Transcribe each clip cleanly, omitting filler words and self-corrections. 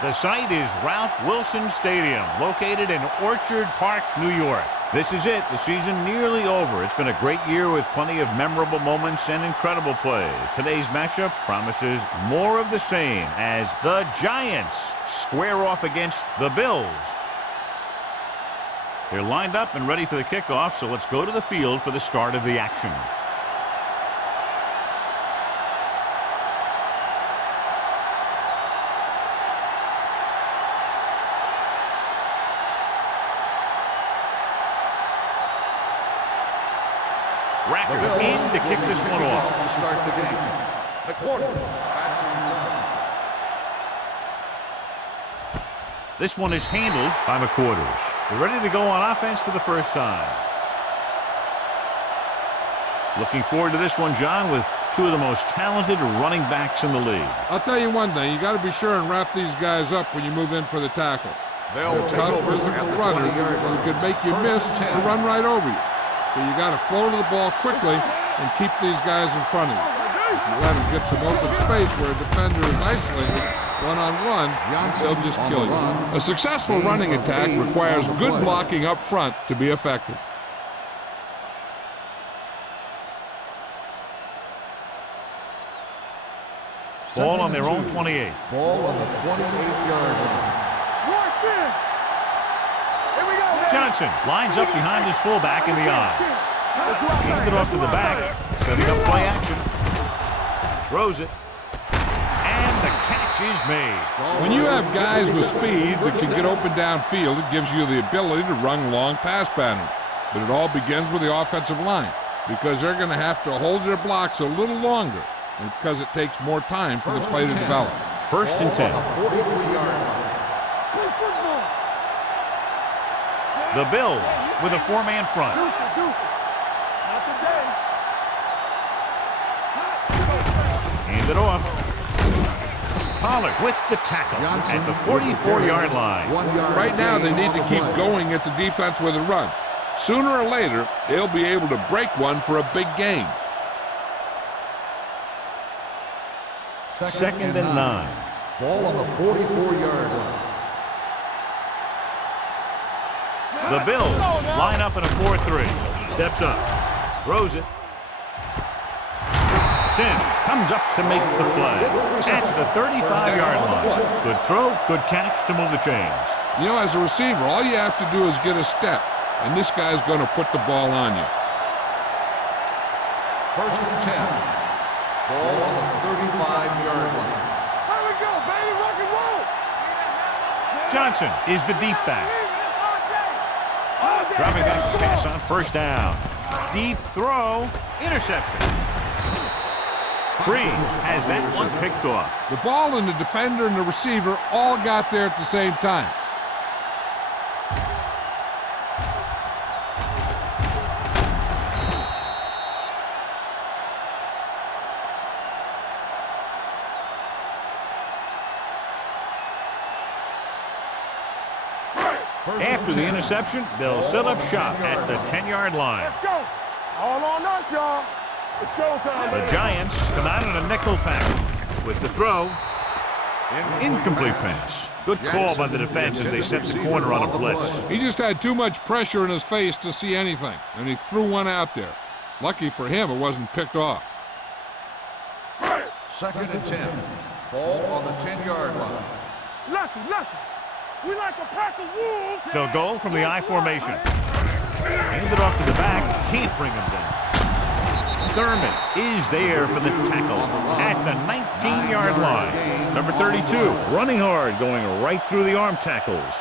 The site is Ralph Wilson Stadium, located in Orchard Park, New York. This is it, the season nearly over. It's been a great year with plenty of memorable moments and incredible plays. Today's matchup promises more of the same as the Giants square off against the Bills. They're lined up and ready for the kickoff, so let's go to the field for the start of the action. Racker in to kick this one off. To start the game. The quarterback. This one is handled by McQuarters. They're ready to go on offense for the first time. Looking forward to this one, John, with two of the most talented running backs in the league. I'll tell you one thing. You got to be sure and wrap these guys up when you move in for the tackle. They'll take tough over physical runners who could make you miss or run right over you. So you got to flow to the ball quickly and keep these guys in front of you. If you let them get some open space where a defender is isolated one-on-one, they'll just kill you. A successful running attack requires good blocking up front to be effective. Ball on their own 28. Ball on the 28-yard line. Johnson lines up behind his fullback in the eye. Handed off to the back, setting up play action. Throws it. And the catch is made. When you have guys with speed that can get open downfield, it gives you the ability to run long pass patterns. But it all begins with the offensive line, because they're going to have to hold their blocks a little longer, and because it takes more time for the play to develop. First and 10. The Bills with a four-man front. Hand it off. Pollard with the tackle at the 44-yard line. Right now they need to keep going at the defense with a run. Sooner or later, they'll be able to break one for a big gain. Second and 9. Ball on the 44-yard line. The Bills line up in a 4-3. Steps up. Throws it. Sin comes up to make the play. At the 35-yard line. Good throw, good catch to move the chains. You know, as a receiver, all you have to do is get a step, and this guy's going to put the ball on you. First and 10. Ball on the 35-yard line. Here we go, baby, rock and roll. Johnson is the deep back. Dropping back to pass on first down. Deep throw. Interception. Breeze has that one picked off. The ball and the defender and the receiver all got there at the same time. After the interception, they'll set up shop at the 10-yard line. Let's go. All on us, y'all. It's showtime. The Giants come out in a nickel package with the throw. Incomplete pass. Good call by the defense as they set the corner on a blitz. He just had too much pressure in his face to see anything, and he threw one out there. Lucky for him, it wasn't picked off. Second and 10. Ball on the 10-yard line. Lucky. We like a pack of wolves. They'll go from the I formation. Hand it off to the back. Can't bring him down. Thurman is there for the tackle at the 19-yard line. Number 32, running hard, going right through the arm tackles.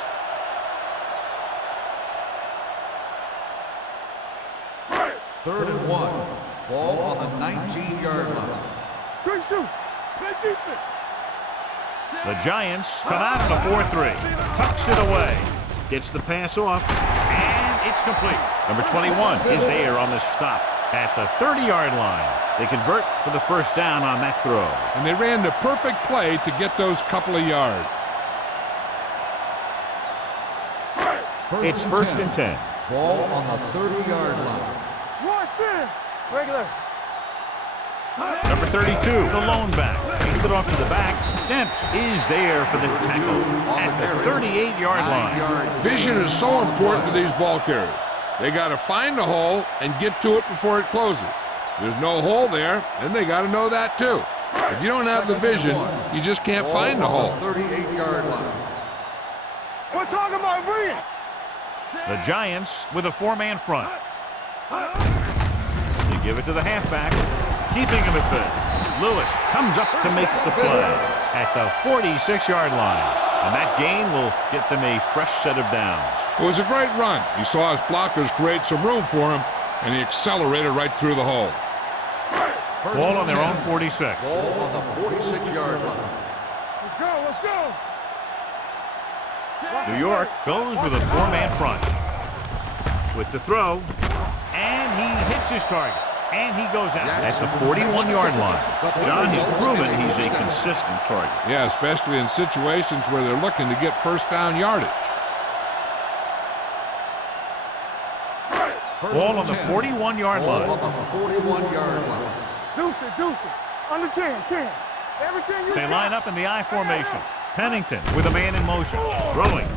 Third and 1. Ball on the 19-yard line. Good shoot. Play defense. The Giants come out in a 4-3. Tucks it away. Gets the pass off. And it's complete. Number 21 is there on the stop at the 30-yard line. They convert for the first down on that throw. And they ran the perfect play to get those couple of yards. It's first and 10. Ball on the 30-yard line. Watch in. Regular. Number 32, the lone back. Takes it off to the back. Demps is there for the tackle at the 38-yard line. Vision is so important to these ball carriers. They got to find the hole and get to it before it closes. There's no hole there, and they got to know that too. If you don't have the vision, you just can't find the hole. 38-yard line. We're talking about me. The Giants with a four-man front. They give it to the halfback, keeping him at bay. Lewis comes up to make the play at the 46-yard line. And that gain will get them a fresh set of downs. It was a great run. He saw his blockers create some room for him, and he accelerated right through the hole. Ball on their own 46. Ball on the 46-yard line. Let's go, let's go. New York goes with a four-man front. With the throw, and he hits his target. And he goes out at the 41-yard line. John has proven he's a consistent target. Yeah, especially in situations where they're looking to get first down yardage. Ball on the 41-yard line. On the 41-yard line. Deuce it. Under 10. Everything you They got. line up in the I formation. Pennington with a man in motion. Throwing.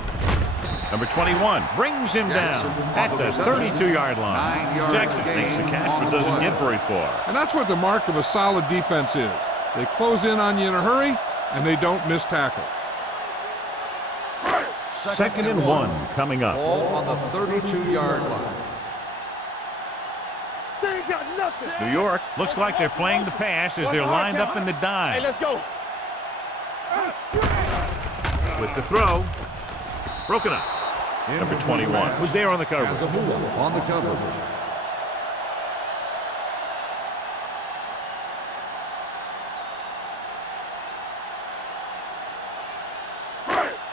Number 21 brings him down at the 32-yard line. Jackson makes the catch but doesn't get very far. And that's what the mark of a solid defense is. They close in on you in a hurry, and they don't miss tackle. Second and one coming up. Ball on the 32-yard line. They ain't got nothing. New York looks like they're playing the pass as they're lined up in the Hey, dime. let's go. With the throw, broken up. Number 21 was there on the coverage. On the coverage.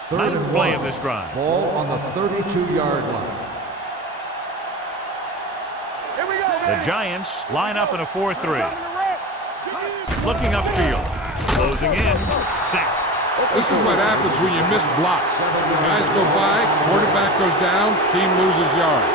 Ninth play of this drive. Ball on the 32-yard line. Here we go, The man. Giants line up in a 4-3. Looking upfield. Closing in. Sack. This is what happens when you miss blocks. Guys go by, quarterback goes down, team loses yards.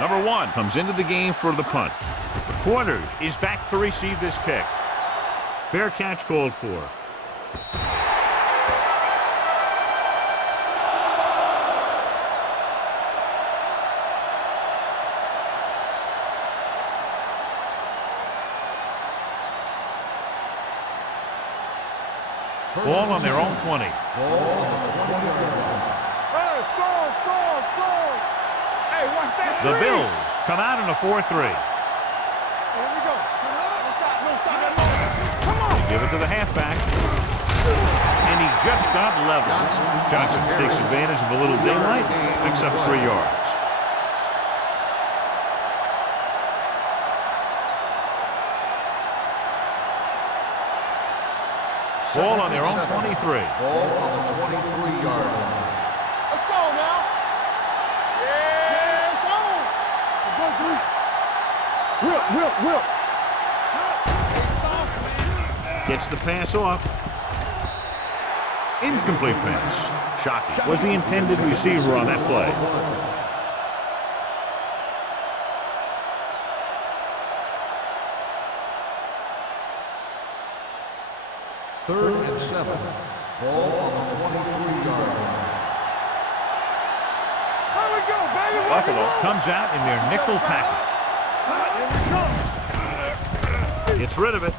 Number 1 comes into the game for the punt. The Quarters is back to receive this kick. Fair catch called for. Ball on their own 20. Ball on the 20-yard line. Hey, score. Hey, watch that The screen. Bills come out in a 4-3. Here we go. No stop that moment. Come on. Give it to the halfback. And he just got leveled. Johnson takes advantage of a little daylight, picks up 3 yards. Ball on their own 23. Ball on the 23-yard line. Let's go now. Yeah, it's on. Let's go, Will. Gets the pass off. Incomplete pass. Shockey was the intended receiver on that play. Third and 7. Ball on the 23-yard line. Here we go, baby. Buffalo comes out in their nickel package. Gets rid of it.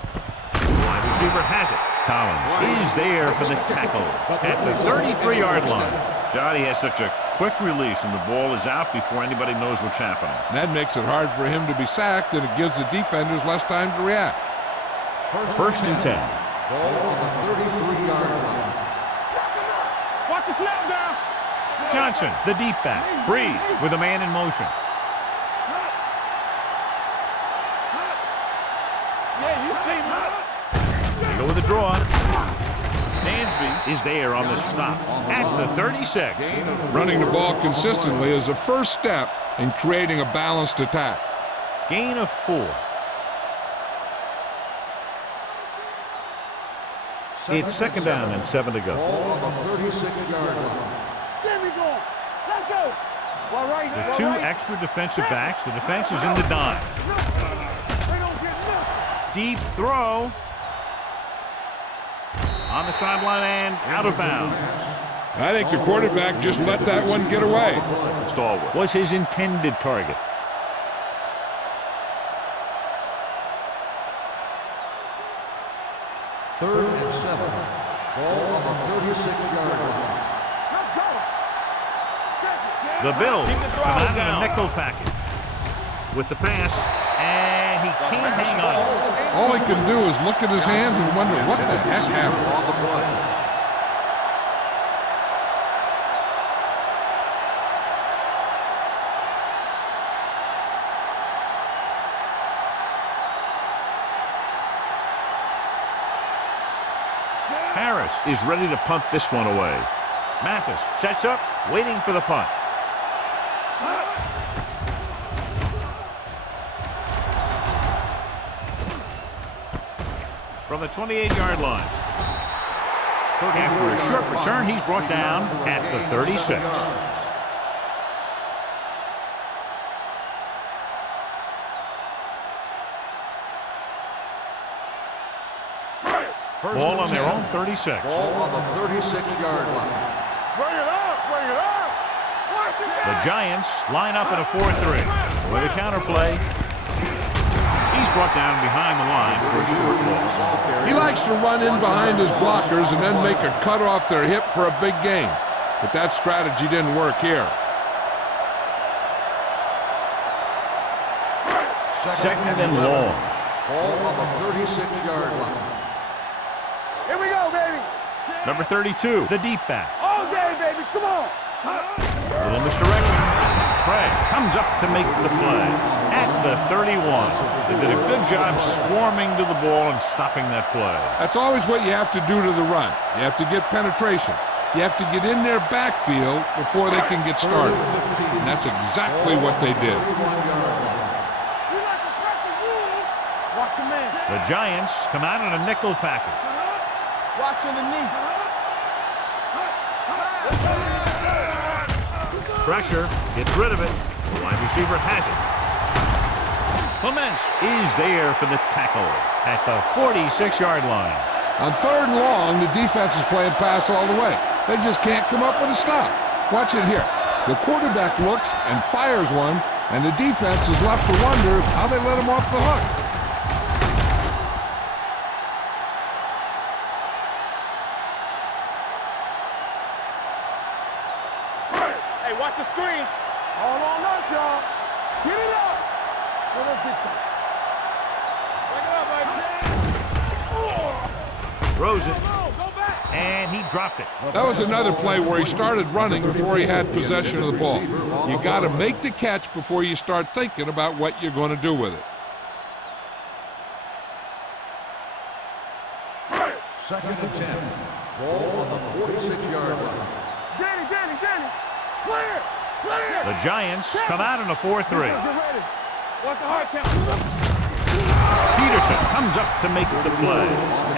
Wide receiver has it. Collins is there for the tackle at the 33-yard line. Johnny has such a quick release, and the ball is out before anybody knows what's happening. And that makes it hard for him to be sacked, and it gives the defenders less time to react. First and 10. Ball on the 33-yard line. Watch the snap down. Johnson, the deep back, breathes with a man in motion. Yeah, you see me. They go with a draw. Dansby is there on the stop at the 36. Running the ball consistently is the first step in creating a balanced attack. Gain of 4. It's second down and 7 to go. Ball on the 36-yard line. Get me going. Let's go. Well, right. The two extra defensive backs. The defense is in the dime. They don't get nothing. Deep throw. On the sideline and out of bounds. I think the quarterback just let that one get away. Stallworth was his intended target. Third and 7. Ball on the 36-yard line. Let's go. Check it. The Bills come out in a nickel package with the pass, and he can't hang on. All he can do is look at his hands and wonder what the heck happened. On the play. Harris is ready to punt this one away. Mathis sets up, waiting for the punt. From the 28-yard line. After a short return, he's brought down at the 36. Ball on their own 36. Ball on the 36-yard line. Bring it up. Bring it up. Watch it. The Giants line up in a 4-3. With a counterplay, he's brought down behind the line for a short loss. He likes to run in behind his blockers and then make a cut off their hip for a big gain. But that strategy didn't work here. Second and long. Ball on the 36-yard line. Here we go, baby. Number 32, the deep back. All day, baby. Come on. A little misdirection. Craig comes up to make the play at the 31. They did a good job swarming to the ball and stopping that play. That's always what you have to do to the run. You have to get penetration. You have to get in their backfield before they can get started. And that's exactly what they did. We like to crack the rules. Watch your man. The Giants come out in a nickel package. Watch underneath. Pressure, gets rid of it. The wide receiver has it. Clements is there for the tackle at the 46-yard line. On third and long, the defense is playing pass all the way. They just can't come up with a stop. Watch it here. The quarterback looks and fires one, and the defense is left to wonder how they let him off the hook. Hey, watch the screen. All on us, y'all. Get it up. Let us get top. Bring it up, baby. Throws it, Go back. and he dropped it. That was another play where he started running before he had possession of the ball. You got to make the catch before you start thinking about what you're going to do with it. Second and 10. Ball on the 46-yard line. Danny. Clear. The Giants come out in a 4-3. Get ready. Watch the hard count. Peterson comes up to make the play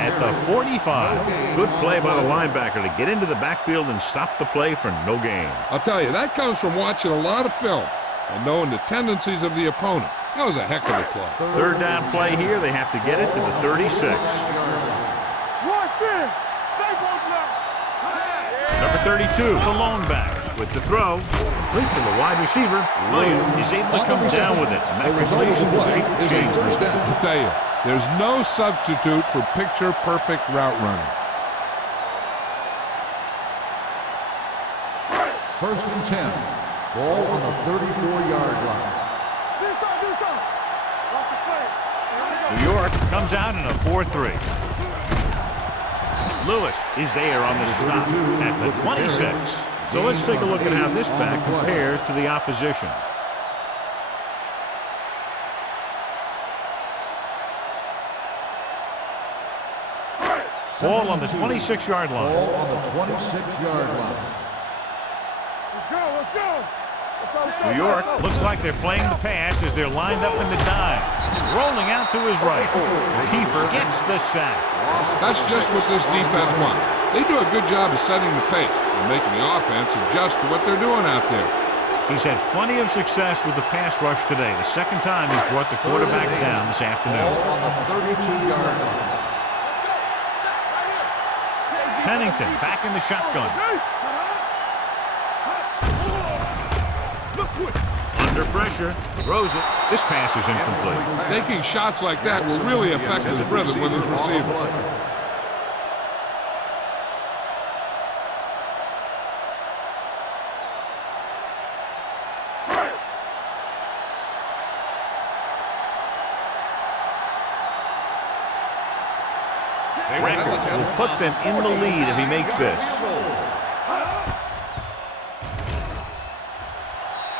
at the 45. Good play by the linebacker to get into the backfield and stop the play for no gain. I'll tell you, that comes from watching a lot of film and knowing the tendencies of the opponent. That was a heck of a play. Third down play here. They have to get it to the 36. Watch it. Stay close now. Number 32, the lone back with the throw. To the wide receiver. Williams is able to come down with it. And that completion will keep the chains moving. I'll tell you, there's no substitute for picture-perfect route running. First and 10. Ball on the 34-yard line. This side. Watch the play. New York comes out in a 4-3. Lewis is there on the stop at the 26. So let's take a look at how this back compares to the opposition. Ball on the 26-yard line. Ball on the 26-yard line. Let's go. New York looks like they're playing the pass as they're lined up in the dive. Rolling out to his right. Kiefer gets the sack. That's just what this defense wants. They do a good job of setting the pace and making the offense adjust to what they're doing out there. He's had plenty of success with the pass rush today. The second time he's brought the quarterback down this afternoon. On the 32-yard line. Pennington back in the shotgun. Under pressure, throws it. This pass is incomplete. Taking shots like that will really affect his rhythm with his receiver. Records will put them in the lead if he makes this.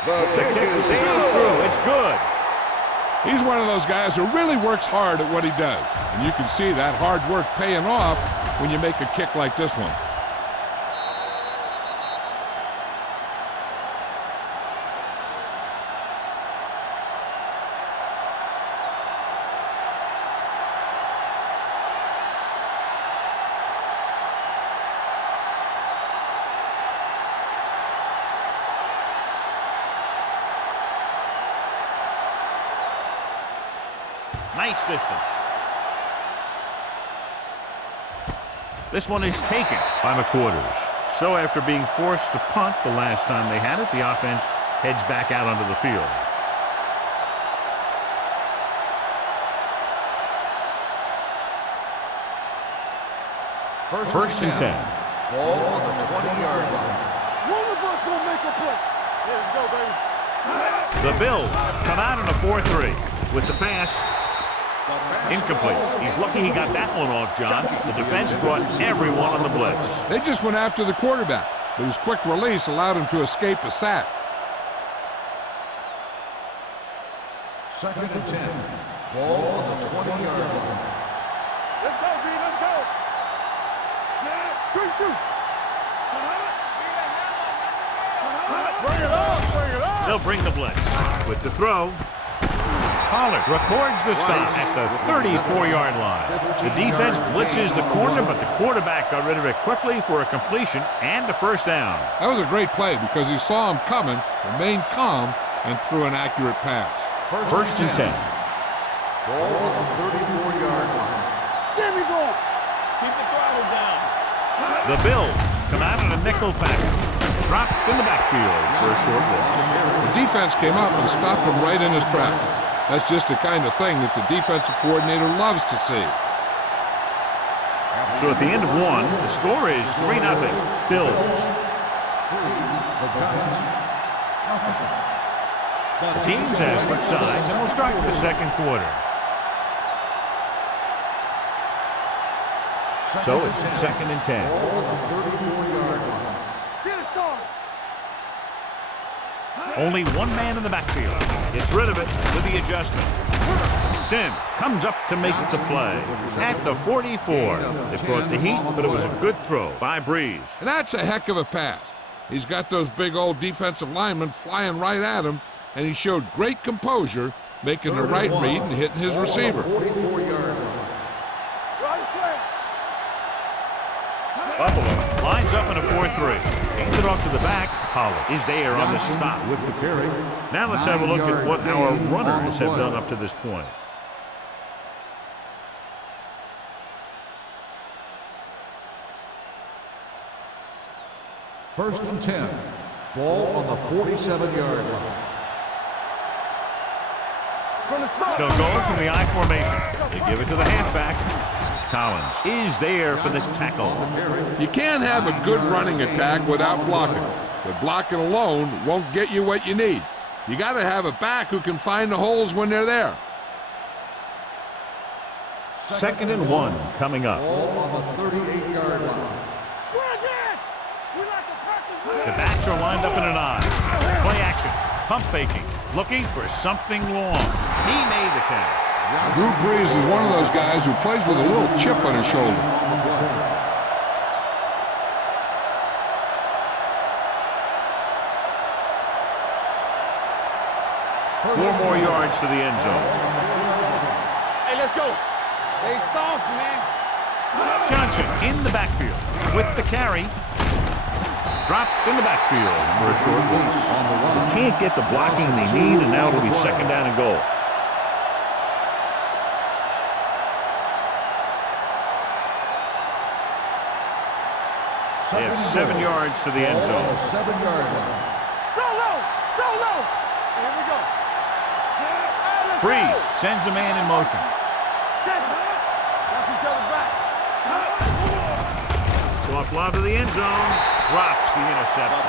The kick sails through. It's good. He's one of those guys who really works hard at what he does. And you can see that hard work paying off when you make a kick like this one. Nice distance. This one is taken by McQuarters. So after being forced to punt the last time they had it, the offense heads back out onto the field. First and 10. Ball on the 20-yard line. One of us will make a play. Let's go, baby. The Bills come out in a 4-3 with the pass. Incomplete. He's lucky he got that one off, John. The defense brought everyone on the blitz. They just went after the quarterback, but his quick release allowed him to escape a sack. Second and 10. Ball on the 20-yard line. Let's go, B. Let's go. Quick shoot. Bring it on. Bring it on. They'll bring the blitz. With the throw, Pollard records the stop at the 34-yard line. The defense blitzes the corner, but the quarterback got rid of it quickly for a completion and a first down. That was a great play because he saw him coming, remained calm, and threw an accurate pass. First and 10. Ball on the 34-yard line. Get me going. Keep the throttle down. The Bills come out in a nickel package. Dropped in the backfield for a short loss. The defense came up and stopped him right in his tracks. That's just the kind of thing that the defensive coordinator loves to see. So at the end of one, the score is 3-0. Bills. The teams have split sides, and we'll start with the second quarter. So it's second and 10. Ball on the 34-yard line. Get it started. Only one man in the backfield. Gets rid of it with the adjustment. Sims comes up to make the play. At the 44. They brought the heat, but it was a good throw by Breeze. And that's a heck of a pass. He's got those big old defensive linemen flying right at him, and he showed great composure, making the right read and hitting his receiver. 44-yard line. Buffalo lines up in a 4-3. Hands it off to the back. Pollard is there on the stop with the carry. Now let's have a look at what our runners have done up to this point. First and 10. Ball on the 47-yard line. They'll go from the I formation. They give it to the halfback. Collins is there for the tackle. You can't have a good running attack without blocking, but blocking alone won't get you what you need. You got to have a back who can find the holes when they're there. Second and 1 coming up. Ball on the 38-yard line. The backs are lined up in an I. Play action. Pump faking. Looking for something long. He made the catch. Drew Brees is one of those guys who plays with a little chip on his shoulder. 4 more yards to the end zone. Hey, let's go. Stay soft, man. Johnson in the backfield with the carry. Dropped in the backfield for a short loss. They can't get the blocking they need, and now it'll be 2nd down and goal. They have 7 yards to the end zone. 7-yard line. So low. So low. Here we go. Freeze sends a man in motion. Check. Watch each other back. Soft lob to the end zone. Drops the interception.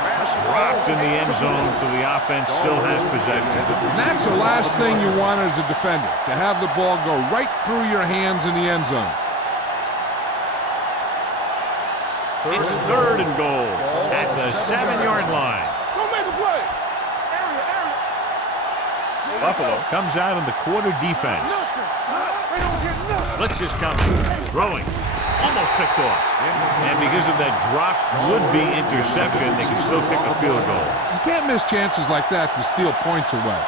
Dropped in the end zone, so the offense still has possession. And that's the last thing you want as a defender, to have the ball go right through your hands in the end zone. It's 3rd and goal at the 7-yard line. Don't make the play. Area. Buffalo comes out in the quarter defense. They don't get nothing. Blitz is coming. Throwing. Almost picked off. And because of that drop would-be interception, they can still kick a field goal. You can't miss chances like that to steal points away.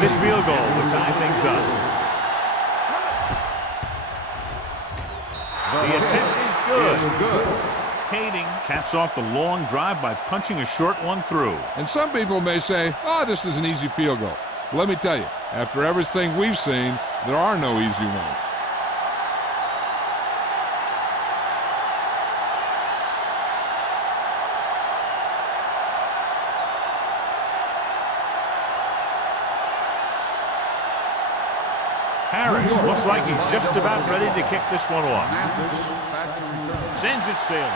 This field goal will tie things up. The attempt is good. Kading caps off the long drive by punching a short one through. And some people may say, oh, this is an easy field goal. Well, let me tell you, after everything we've seen, there are no easy ones. Harris looks like he's just about ready to kick this one off. Mathis back to return. Sends it sailing.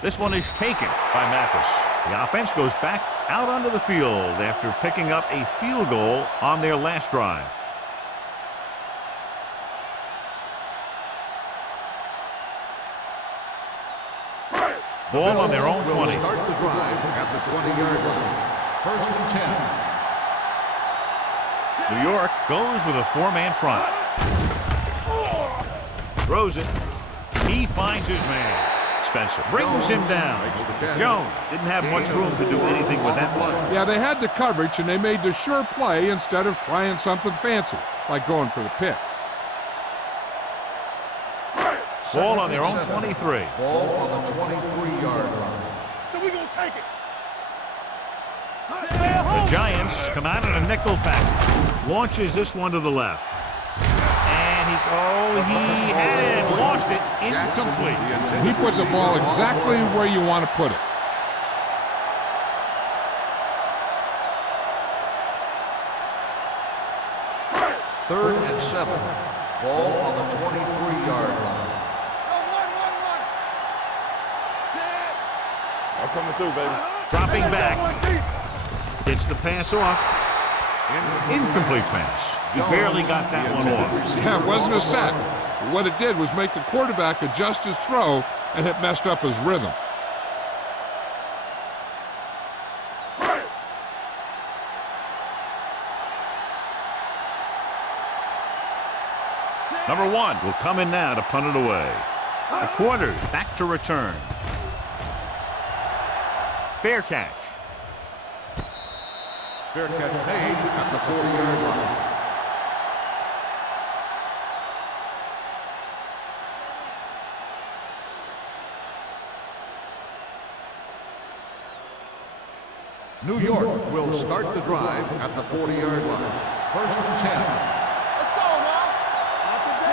This one is taken by Mathis. The offense goes back out onto the field after picking up a field goal on their last drive. Ball on their own 20. Will start the drive at the 20-yard line. 1st and 10. New York goes with a 4-man front. Throws it. He finds his man. Spencer brings him down. Jones didn't have much room to do anything with that one. Yeah, they had the coverage, and they made the sure play instead of trying something fancy, like going for the pick. Ball on their own 23. Ball on the 23-yard line. So we gonna take it. The Giants come out in a nickel package. Launches this one to the left. And he had it, lost it, incomplete. He put the ball exactly where you want to put it. Third and 7. Ball on the 23-yard line. I'm coming through, baby. Dropping back. Gets the pass off. Incomplete pass. He barely got that one off. Yeah, it wasn't a sack. What it did was make the quarterback adjust his throw, and it messed up his rhythm. Number 1 will come in now to punt it away. The quarters back to return. Fair catch. Fair catch made at the 40-yard line. New York will start the drive at the 40-yard line. 1st and 10. Let's go, man.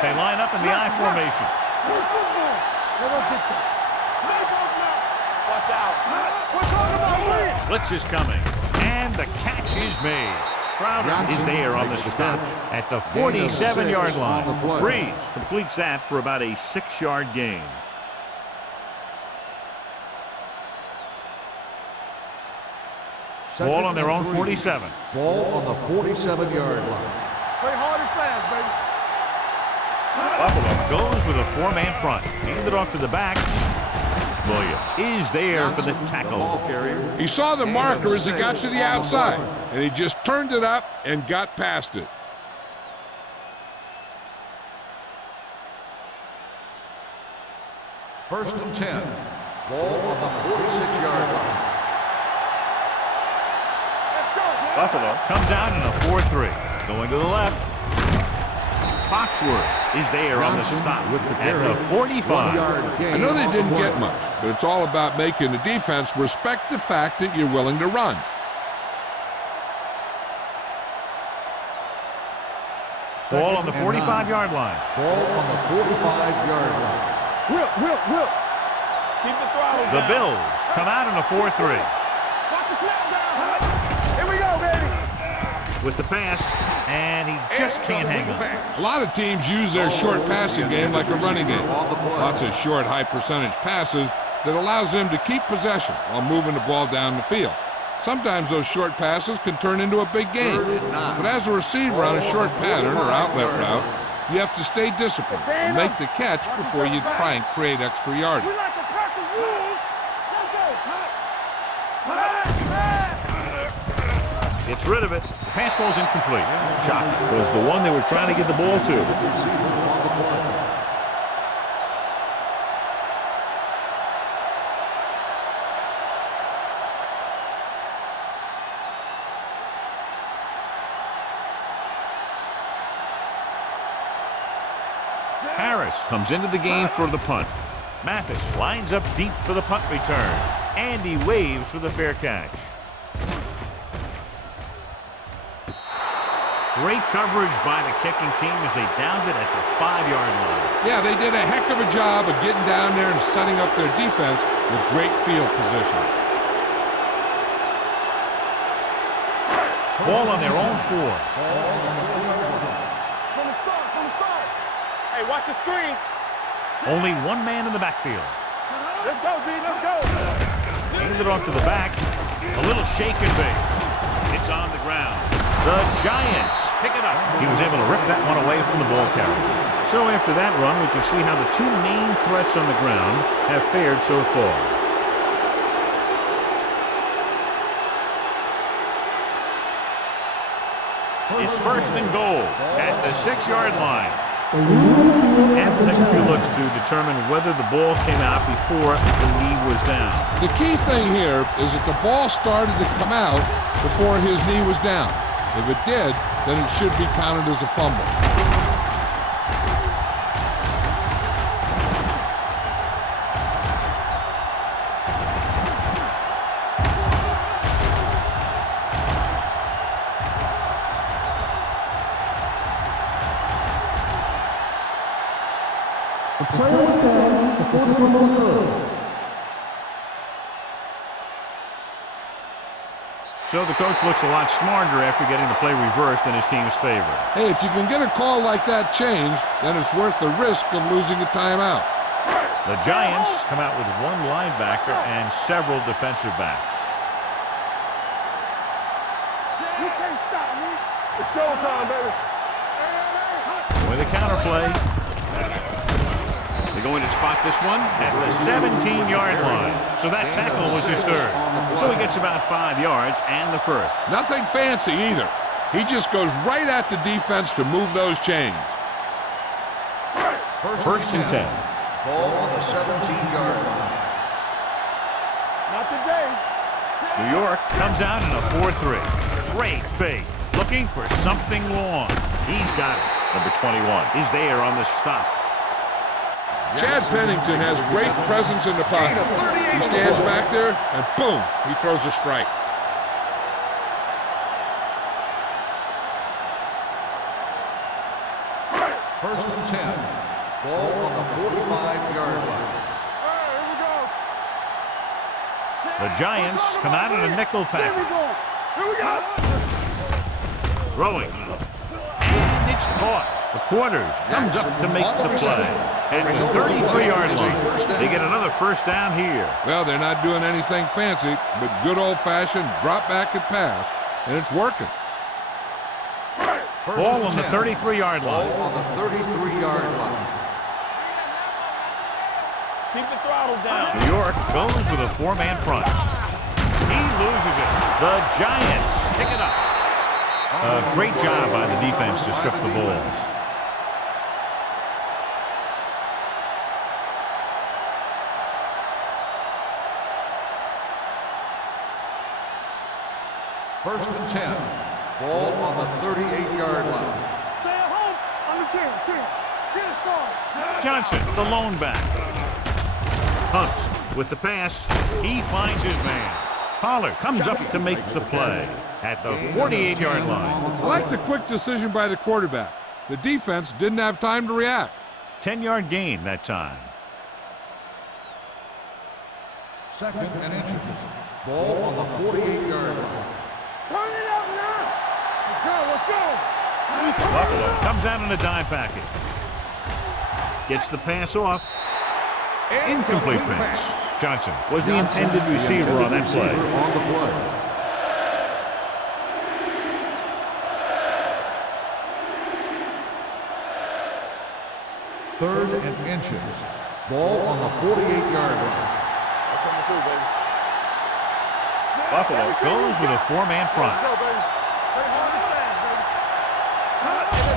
They line up in the I formation. Watch out. We're talking about Lee. Blitz is coming. And the catch is made. Crowder is there on the stop at the 47-yard line. Breeze completes that for about a 6-yard gain. Ball on their own 47. Ball on the 47-yard line. Play hard and fast, baby. Buffalo goes with a 4-man front. Hand it off to the back. Williams is there for the tackle. He saw the marker as he got to the outside, and he just turned it up and got past it. First and 10. Ball on the 46-yard line. Buffalo comes out in a 4-3. Going to the left. Foxworth is there on the stop at the 45. I know they didn't get much, but it's all about making the defense respect the fact that you're willing to run. Ball on the 45-yard line. Ball on the 45-yard line. Will. Keep the throttle down. The Bills come out in a 4-3. Watch the snap down. Here we go, baby. With the pass, and he just can't hang on. A lot of teams use their short passing game like a running game. Lots of short, high-percentage passes that allows them to keep possession while moving the ball down the field. Sometimes those short passes can turn into a big game. But as a receiver on a short pattern or outlet route, you have to stay disciplined and make the catch before you try and create extra yardage. We like the Packers rules. Gets rid of it. The pass falls incomplete. Shocking. Was the one they were trying to get the ball to. Harris comes into the game for the punt. Mathis lines up deep for the punt return. And he waves for the fair catch. Great coverage by the kicking team as they downed it at the 5-yard line. Yeah, they did a heck of a job of getting down there and setting up their defense with great field position. Ball on their own 4. From the start. Hey, watch the screen. Only one man in the backfield. Let's go, B. Let's go. Handed it off to the back. A little shake and bake. It's on the ground. The Giants pick it up. He was able to rip that one away from the ball carrier. So after that run, we can see how the two main threats on the ground have fared so far. It's first and goal at the 6-yard line. Have to take a few looks to determine whether the ball came out before the knee was down. The key thing here is that the ball started to come out before his knee was down. If it did, then it should be counted as a fumble. The player was down before the fumble occurred. So the coach looks a lot smarter after getting the play reversed in his team's favor. Hey, if you can get a call like that changed, then it's worth the risk of losing a timeout. The Giants come out with one linebacker and several defensive backs. You can't stop me. It's showtime, baby. With a counterplay. They're going to spot this one at the 17-yard line. So that tackle was his third. So he gets about 5 yards and the first. Nothing fancy either. He just goes right at the defense to move those chains. First and 10. Ball on the 17-yard line. Not today. New York comes out in a 4-3. Great fake. Looking for something long. He's got it. Number 21 is there on the stop. Chad Pennington has great presence in the pocket. He stands back there, and boom, he throws a strike. First and 10. Ball on the 45-yard line. Here we go. The Giants come out in a nickel Here we package. go. Here we go. Throwing. And it's caught. The Quarters comes up to make the play. At the 33-yard line, they get another first down here. Well, they're not doing anything fancy, but good old-fashioned drop back and pass, and it's working. Ball on the 33-yard line. Ball on the 33-yard line. Keep the throttle down. New York goes with a four-man front. He loses it. The Giants pick it up. A great job by the defense to strip the balls. First and 10. Ball on the 38-yard line. Stay at home on the 10. Get it started. Johnson, the lone back. Hunts with the pass. He finds his man. Pollard comes up to make the play at the 48-yard line. I like the quick decision by the quarterback. The defense didn't have time to react. 10-yard gain that time. Second and inches. Ball on the 48-yard line. Turn it up now. Let's go. Buffalo comes out in a dime package. Gets the pass off. Incomplete pass. Johnson was the intended receiver on that play. Third and inches. Ball on the 48-yard line. Buffalo goes with a four-man front.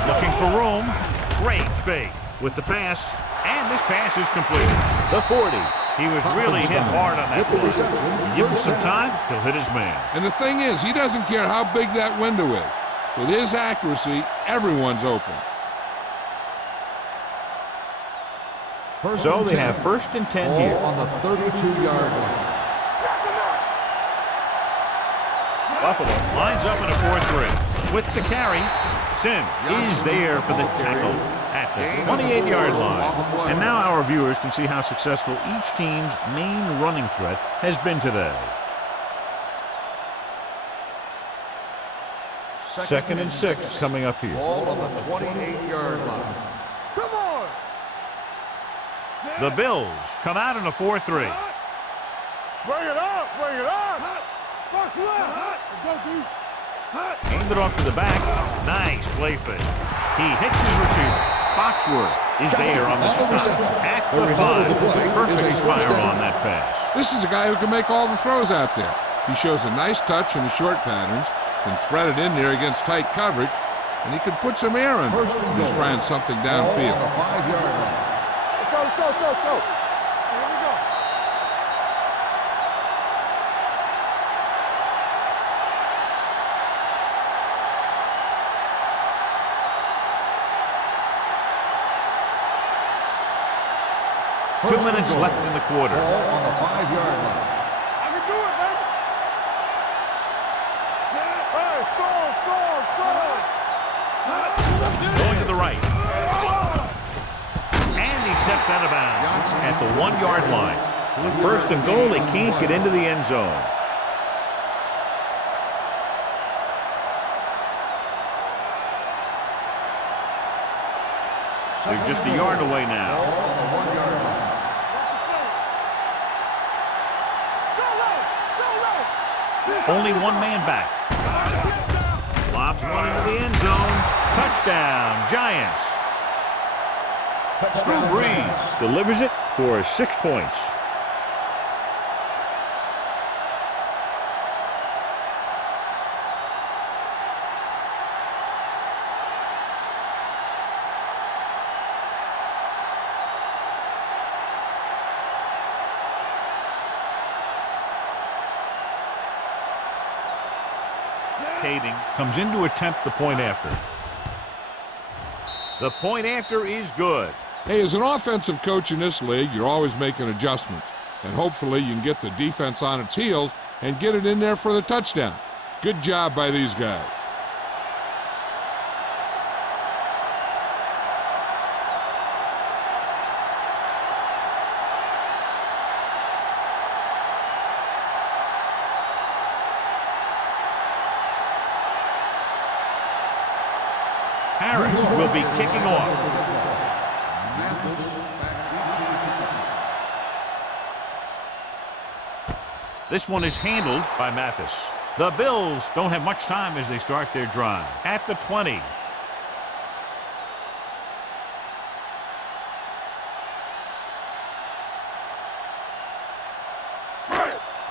Looking for room. Great fake with the pass. And this pass is complete. The 40. He was really hit hard on that play. Give him some time, he'll hit his man. And the thing is, he doesn't care how big that window is. With his accuracy, everyone's open. So they have first and 10 here. On the 32-yard line. Buffalo lines up in a 4-3. With the carry, Sim is there for the tackle at the 28-yard line. And now our viewers can see how successful each team's main running threat has been today. Second and 6 coming up here. Ball on the 28-yard line. Come on. The Bills come out in a 4-3. Bring it up. Box left. Let's go, D. Aimed it off to the back. Nice play fake. He hits his receiver. Foxworth is there on the stop at the 5. Perfect spiral on that pass. This is a guy who can make all the throws out there. He shows a nice touch in the short patterns, can thread it in there against tight coverage, and he can put some air in it when he's trying something downfield. Ball on the 5-yard line. Let's go. Here we go. Two minutes left in the quarter. Ball on the 5-yard line. I can do it, baby. Hey, score. Going to the right. And he steps out of bounds at the 1-yard line. On first and goal, they can't get into the end zone. They're just a yard away now. Ball on the 1-yard line. Only one man back. Lobs one into the end zone. Touchdown, Giants. Drew Brees delivers it for 6 points. Comes in to attempt the point after. The point after is good. Hey, as an offensive coach in this league, you're always making adjustments. And hopefully you can get the defense on its heels and get it in there for the touchdown. Good job by these guys. Harris will be kicking off. This one is handled by Mathis. The Bills don't have much time as they start their drive. At the 20.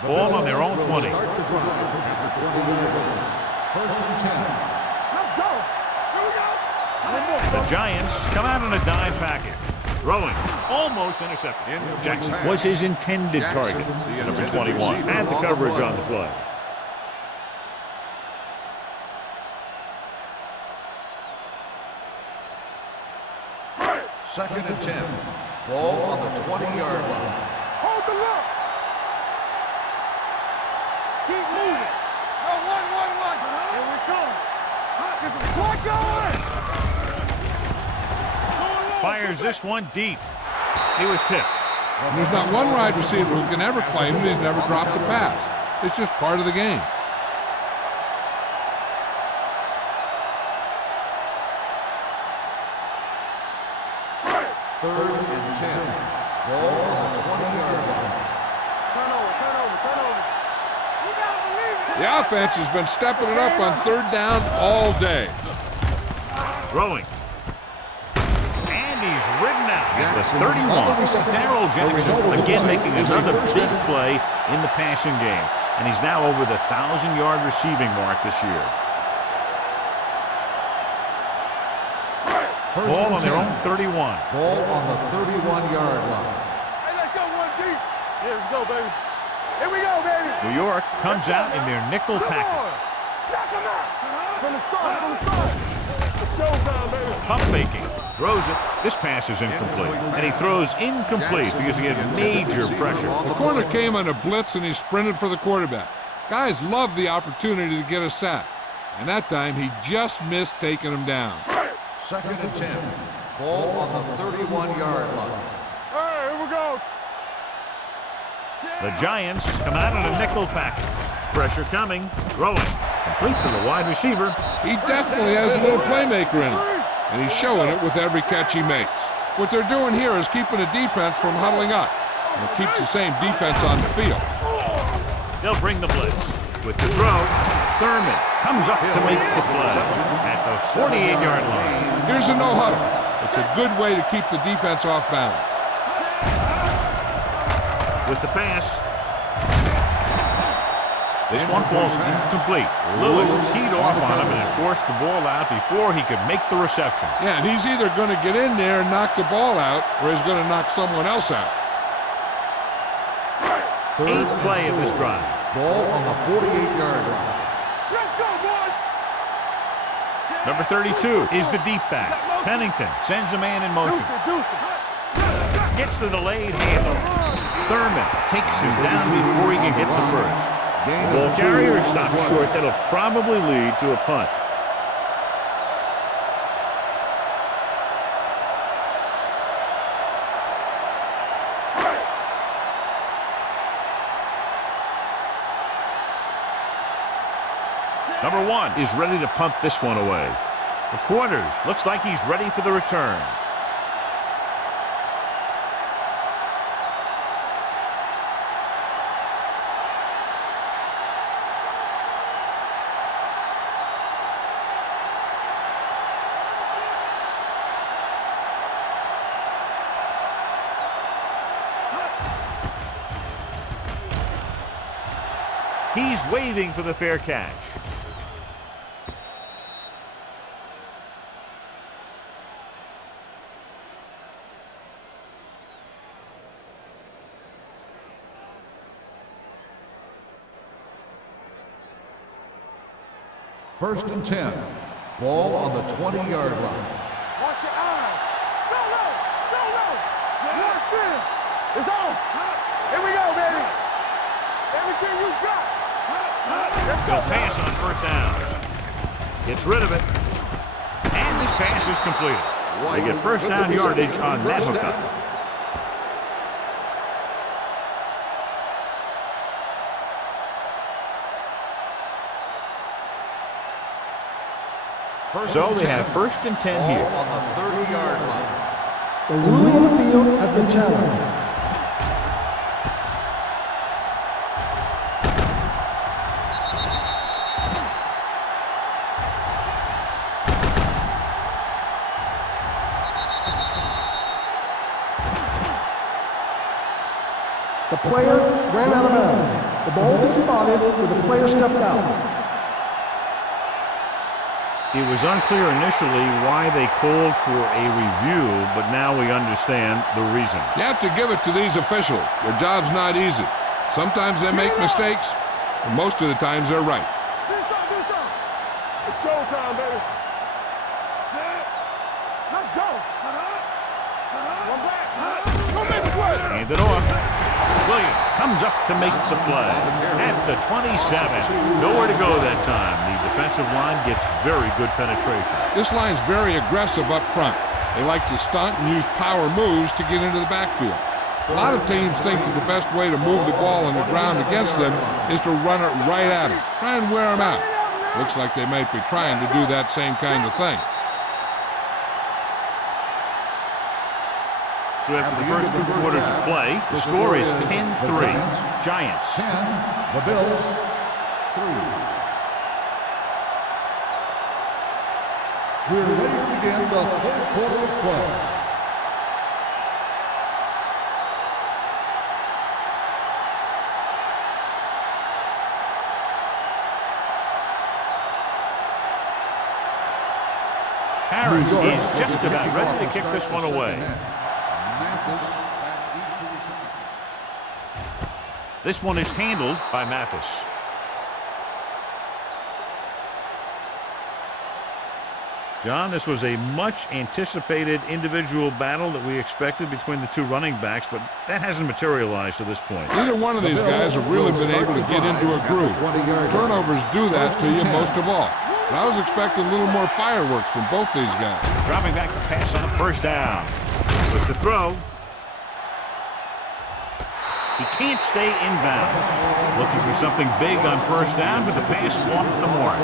Ball on their own 20. Start the drive at the 20-yard line. First and 10. Let's go. Here we go. The Giants come out in a dime package. Throwing, almost intercepted. Jackson was his intended target. Number 21 had the coverage on the play. Second and 10. Ball on the 20-yard line. Hold the look. Keep moving. No, one. Here we come. Get some clock going. Fires this one deep. He was tipped. There's not one wide receiver who can ever claim that he's never dropped a pass. It's just part of the game. Third and 10. Ball on the 20-yard line. Turn over. You gotta believe it. The offense has been stepping it up on third down all day. Throwing. And he's ridden out at the 31. Darrell Jackson again making another big play in the passing game. And he's now over the 1,000-yard receiving mark this year. Ball on their own 31. Ball on the 31-yard line. Hey, let's go one deep. Here we go, baby. Here we go, baby. New York comes out in their nickel package. Knock him out. From the start. It's showtime, baby. Pump faking. Throws it. This pass is incomplete. And he throws incomplete because he had major pressure. The corner came on a blitz and he sprinted for the quarterback. Guys love the opportunity to get a sack. And that time he just missed taking him down. Second and 10. Ball on the 31-yard line. Hey, here we go. The Giants come out in a nickel package. Pressure coming. Throwing. Complete to the wide receiver. He definitely has a little playmaker in him. And he's showing it with every catch he makes. What they're doing here is keeping the defense from huddling up. And it keeps the same defense on the field. They'll bring the blitz. With the throw, Thurman comes up to make the play at the 48-yard line. Here's a no-huddle. It's a good way to keep the defense off balance. With the pass. This one falls incomplete. Lewis keyed off on him and it forced the ball out before he could make the reception. Yeah, and he's either going to get in there and knock the ball out, or he's going to knock someone else out. Eighth play of this drive. Ball on the 48-yard line. Let's go, boys. Number 32 is the deep back. Pennington sends a man in motion. Gets the delayed handle. Thurman takes him down before he can get the first. The ball carrier stops short. That'll probably lead to a punt. Number 1 is ready to punt this one away. The quarters looks like he's ready for the return. He's waving for the fair catch. First and 10. Ball on the 20-yard line. Watch your eyes. Go low. One sin. It's on. Here we go, baby. Everything you got. Let's They'll go. pass on first down. Gets rid of it. And this pass is completed. They get first down yardage on that hookup. So they have first and 10 Ball here. on the 30-yard line. The ruling on the field has been challenged. The player ran out of bounds. The ball will be spotted where the player stepped out. It was unclear initially why they called for a review, but now we understand the reason. You have to give it to these officials. Their job's not easy. Sometimes they make mistakes, and most of the times they're right. Do something. It's showtime, baby. Set. Let's go. One back. Go make the play. Hand it off. Williams comes up to make the play. At the 27. Nowhere to go that time. The defensive line gets very good penetration. This line's very aggressive up front. They like to stunt and use power moves to get into the backfield. A lot of teams think that the best way to move the ball on the ground against them is to run it right at them. Try and wear them out. Looks like they might be trying to do that same kind of thing. So after the first 2 quarters of play, the score is 10-3. Giants. 10, the Bills, 3. We're ready to begin the third quarter of play. Harris is just about ready to kick this one away. This one is handled by Mathis. John, this was a much anticipated individual battle that we expected between the 2 running backs, but that hasn't materialized to this point. Neither one of these guys have really been able to get into a groove. Turnovers do that to you most of all. But I was expecting a little more fireworks from both these guys. Dropping back the pass on first down. With the throw. He can't stay in bounds. Looking for something big on first down, but the pass off the mark.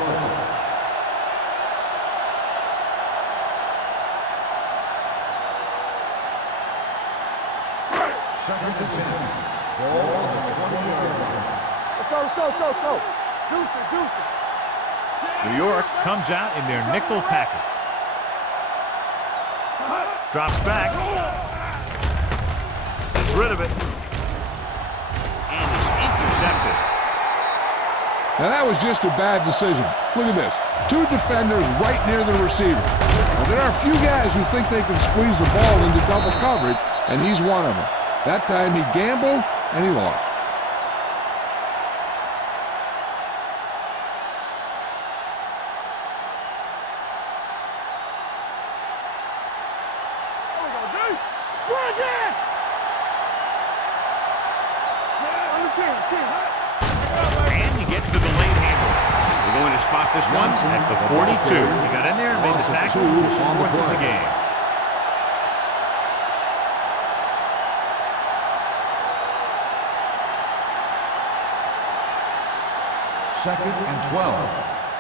Second and 10. Ball on the 20-yard line. Let's go. Deuce it. New York comes out in their nickel package. Drops back. Gets rid of it. And is intercepted. Now that was just a bad decision. Look at this. 2 defenders right near the receiver. Now, there are a few guys who think they can squeeze the ball into double coverage, and he's one of them. That time he gambled, and he lost. And he gets the delayed handle. They're going to spot this one at the 42. He got in there and made the tackle. His 4th of the game. Second and 12.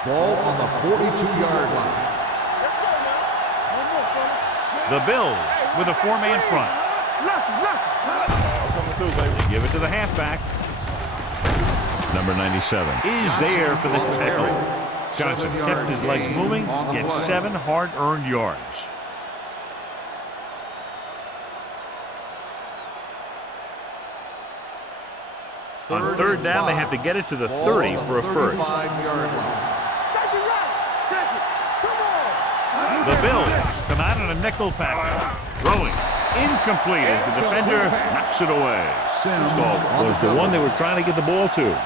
Ball on the 42-yard line. The Bills with a 4-man front. They give it to the halfback. Number 97 is there for the tackle. Johnson kept his legs moving, gets 7 hard-earned yards. On third down, they have to get it to the 30 for a first. The Bills come out in a nickel package. Throwing. Incomplete as the defender knocks it away. This was the one they were trying to get the ball to.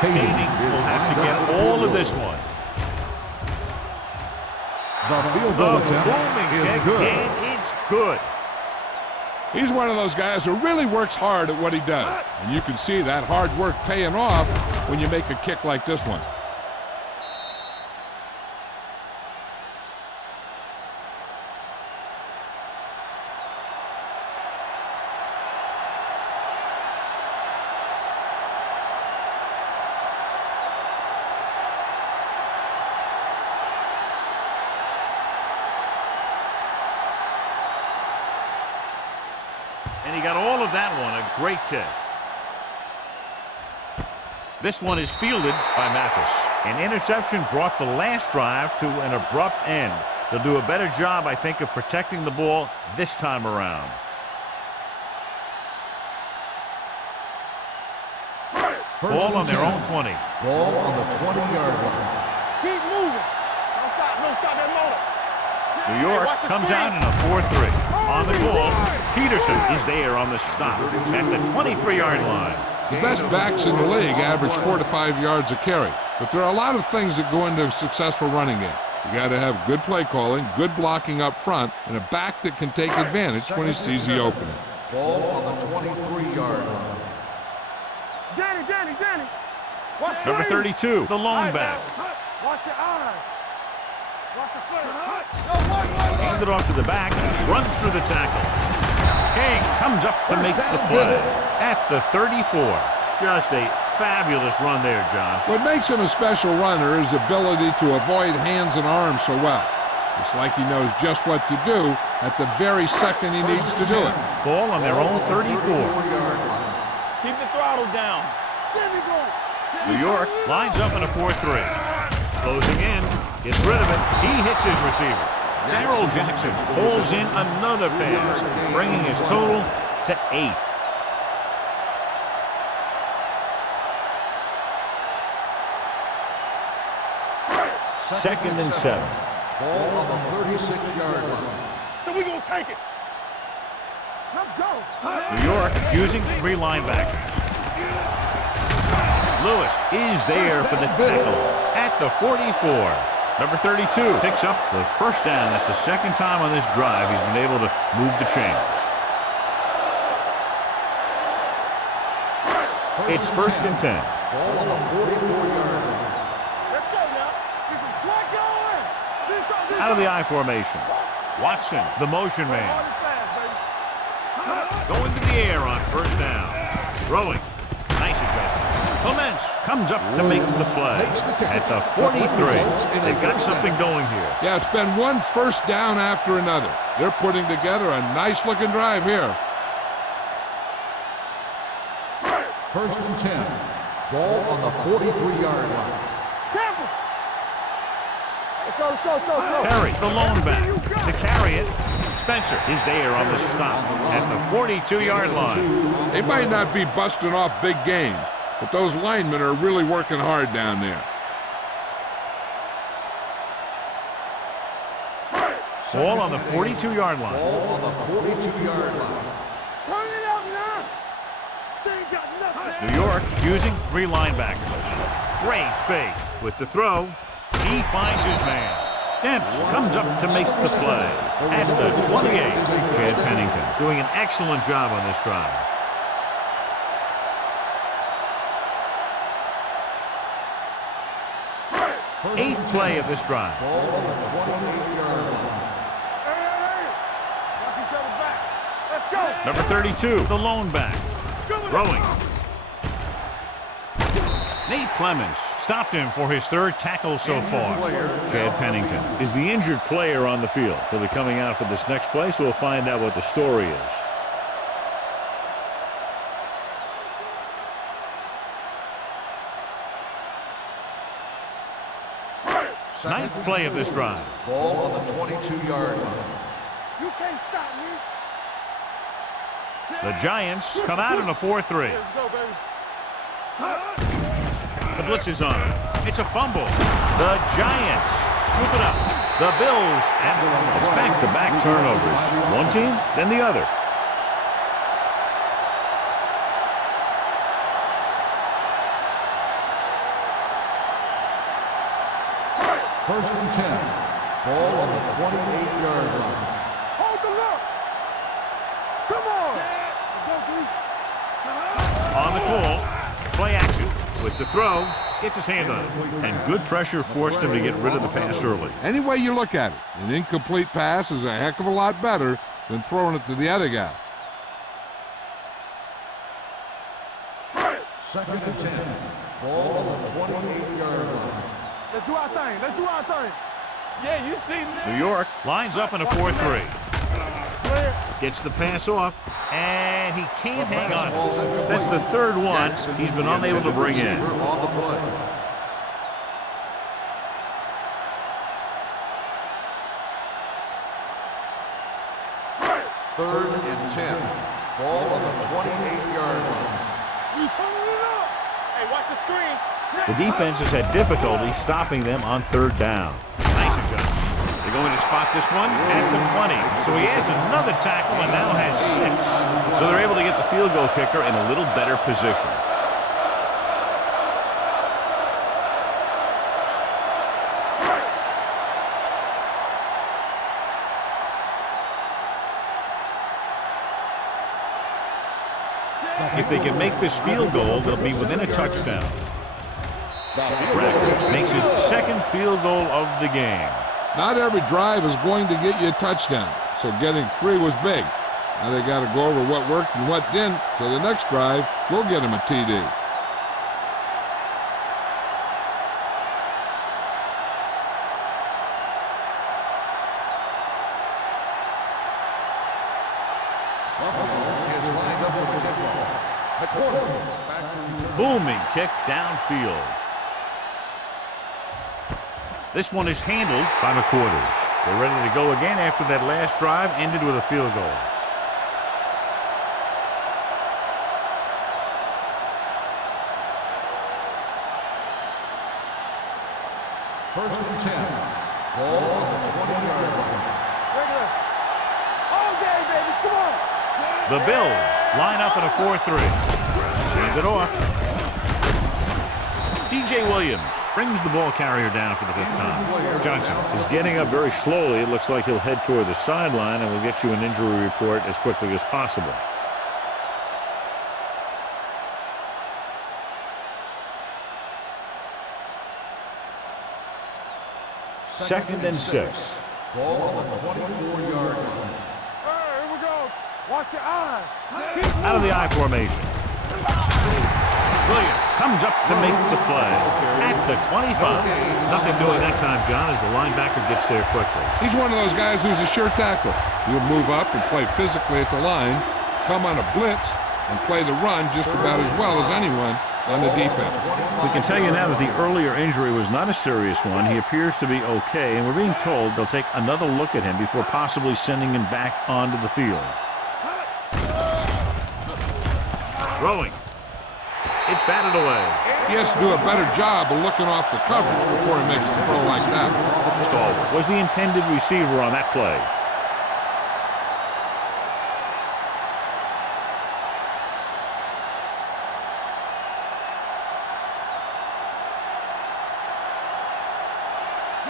Kading will have to get all of this one. The field goal attempt is good. And it's good. He's one of those guys who really works hard at what he does. And you can see that hard work paying off when you make a kick like this one. And he got all of that one, a great kick. This one is fielded by Mathis. An interception brought the last drive to an abrupt end. They'll do a better job, I think, of protecting the ball this time around. Ball on their own 20. Ball on the 20-yard line. Keep moving. Don't stop that motor. New York comes out in a 4-3. On the goal, Peterson is there on the stop at the 23-yard line. The best backs in the league average 4 to 5 yards a carry, but there are a lot of things that go into a successful running game. You got to have good play calling, good blocking up front, and a back that can take advantage when he sees the opening. Ball on the 23-yard line. Danny. Watch Number 32, the lone back. Watch your eyes. Watch the foot. Hands it off to the back, runs through the tackle. King comes up to make the play at the 34. Just a fabulous run there, John. What makes him a special runner is the ability to avoid hands and arms so well. It's like he knows just what to do at the very second he needs to do it. Ball on their own 34. Keep the throttle down. There we go. New York lines up in a 4-3. Closing in, gets rid of it. He hits his receiver. Darrell Jackson pulls in another pass, bringing his total to 8. Second and 7. Ball on the 36-yard line. So we gonna take it. Let's go. New York using 3 linebackers. Lewis is there for the tackle at the 44. Number 32 picks up the first down. That's the second time on this drive he's been able to move the chains. It's first and 10. Ball on the 44-yard line. Let's go now. Get some slack going. Out of the I formation. Watson, the motion man. Going to the air on first down. Throwing. Nice adjustment. Clements comes up to make the play at the 43. They've got something going here. Yeah, it's been one first down after another. They're putting together a nice-looking drive here. First and 10. Ball on the 43-yard line. Careful. Let's go. Perry, the lone back, to carry it. Spencer is there on the stop at the 42-yard line. They might not be busting off big games, but those linemen are really working hard down there. Ball on the 42-yard line. Ball on the 42-yard line. Turn it out now. They ain't got nothing. New York using 3 linebackers. Great fake with the throw. He finds his man. Demps comes up to make the play at the 28. Chad Pennington doing an excellent job on this drive. Eighth play of this drive. Ball on the 28-yard line. Watch each other back. Let's go. Number 32, the lone back. Throwing. Nate Clements stopped him for his 3rd tackle so far. Chad Pennington is the injured player on the field. He'll be coming out for this next play, so we'll find out what the story is. Ninth play of this drive. Ball on the 22-yard line. You can't stop me. The Giants come out in a 4-3. Let's go, baby. The blitz is on. It's a fumble. The Giants scoop it up. The Bills, and it's back-to-back turnovers. One team, then the other. First and 10. Ball on the 28-yard line. Hold the look. Come on. Let's go, On the call, play action with the throw. Gets his hand on it. And good pressure forced him to get rid of the pass early. Any way you look at it, an incomplete pass is a heck of a lot better than throwing it to the other guy. Second and 10. Ball on the 28-yard line. Let's do our thing. Let's do our thing. Yeah, you see me. New York lines up in a 4-3. Clear. Gets the pass off, and he can't hang on. That's the third one he's been unable to bring in. Third and 10. Ball on the 28-yard line. You turning it up. Hey, watch the screen. The defense has had difficulty stopping them on third down. Nice adjustment. They're going to spot this one at the 20. So he adds another tackle and now has 6. So they're able to get the field goal kicker in a little better position. If they can make this field goal, they'll be within a touchdown. Brackett makes his second field goal of the game. Not every drive is going to get you a touchdown, so getting 3 was big. Now they got to go over what worked and what didn't, so the next drive will get him a TD. Booming kick downfield. This one is handled by McQuarters. They're ready to go again after that last drive ended with a field goal. First and 10. Ball on the 20-yard line. Regular. All day, baby. Come on. The Bills line up in a 4-3. Hand it off. DJ Williams brings the ball carrier down for the 5th time. Johnson is getting up very slowly. It looks like he'll head toward the sideline, and we'll get you an injury report as quickly as possible. Second and 6. Ball on the 24-yard line. Here we go. Watch your eyes. Out of the I formation. Williams comes up to make the play at the 25. Nothing doing that time, John, as the linebacker gets there quickly. He's one of those guys who's a sure tackle. He'll move up and play physically at the line, come on a blitz, and play the run just about as well as anyone on the defense. We can tell you now that the earlier injury was not a serious one. He appears to be okay, and we're being told they'll take another look at him before possibly sending him back onto the field. Throwing. It's batted away. He has to do a better job of looking off the coverage before he makes the throw like that. Stalwart was the intended receiver on that play.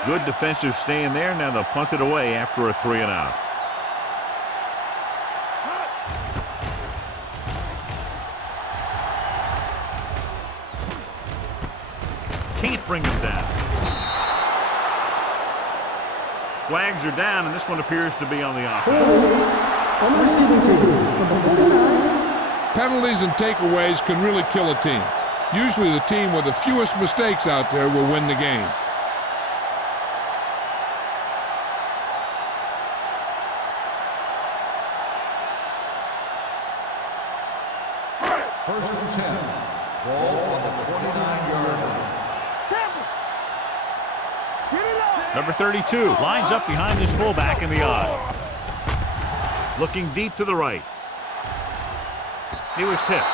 Good defensive stand there. Now they'll punt it away after a 3-and-out. Can't bring him down. Flags are down, and this one appears to be on the offense. On the receiving team, number 49. Penalties and takeaways can really kill a team. Usually the team with the fewest mistakes out there will win the game. First and 10. Ball on the 29-yard line. Number 32 lines up behind his fullback in the I. Looking deep to the right. He was tipped.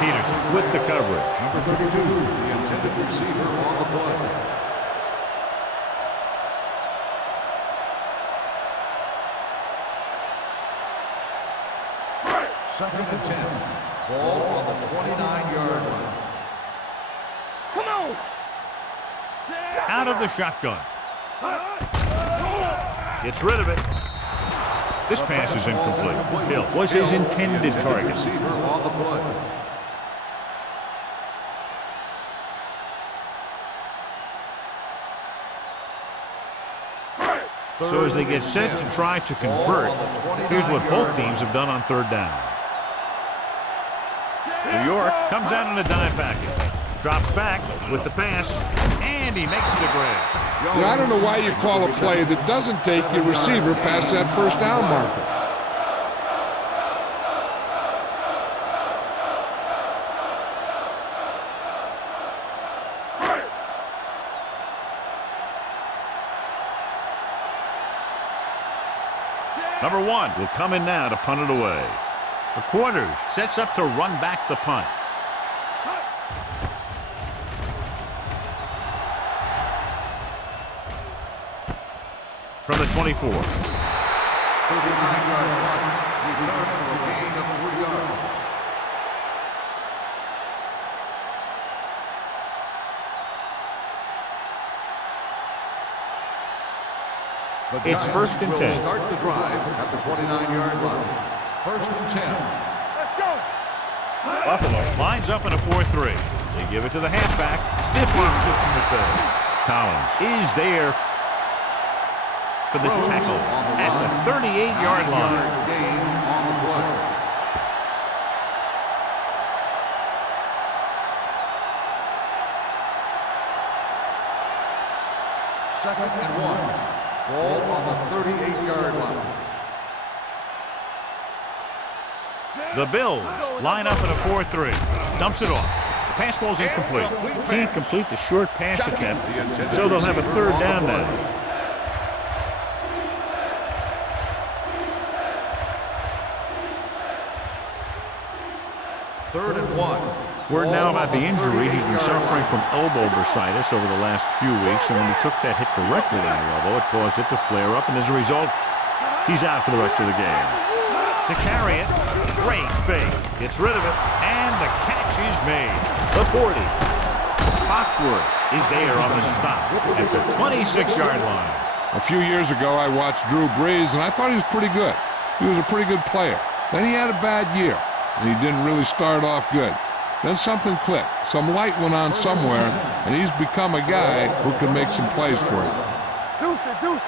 Peterson with the coverage. Number 32, the intended receiver on the play. Second and 10. Ball on the 29-yard line. Come on. Out of the shotgun. Gets rid of it. This pass is incomplete. Hill was his intended target. Receiver on the play. So as they get set to try to convert, here's what both teams have done on third down. New York comes out in a dime package. Drops back with the pass, and he makes the grab. Now, I don't know why you call a play that doesn't take your receiver past that first down marker. Number 1 will come in now to punt it away. The quarters sets up to run back the punt. From the 24. 39-yard punt. Return for a gain of 3 yards. It's 1st and 10. Start the drive at the 29-yard line. 1st and 10. Let's go. Buffalo lines up in a 4-3. They give it to the halfback. Stiffly puts him at bay. Collins is there for the tackle at the 38-yard line. Gain on the play. Second and 1. Ball on the 38-yard line. The Bills line up in a 4-3. Dumps it off. The pass falls incomplete. Can't complete the short pass attempt, so they'll have a 3rd down now. Third and 1. Word now about the injury. He's been suffering from elbow bursitis over the last few weeks, and when he took that hit directly on the elbow, it caused it to flare up, and as a result, he's out for the rest of the game. To carry it, great fake. Gets rid of it, and the catch is made. The 40. Foxworth is there on the stop at the 26-yard line. A few years ago, I watched Drew Brees, and I thought he was pretty good. He was a pretty good player. Then he had a bad year, and he didn't really start off good. Then something clicked. Some light went on somewhere, and he's become a guy who can make some plays for you. Deuce it. Let's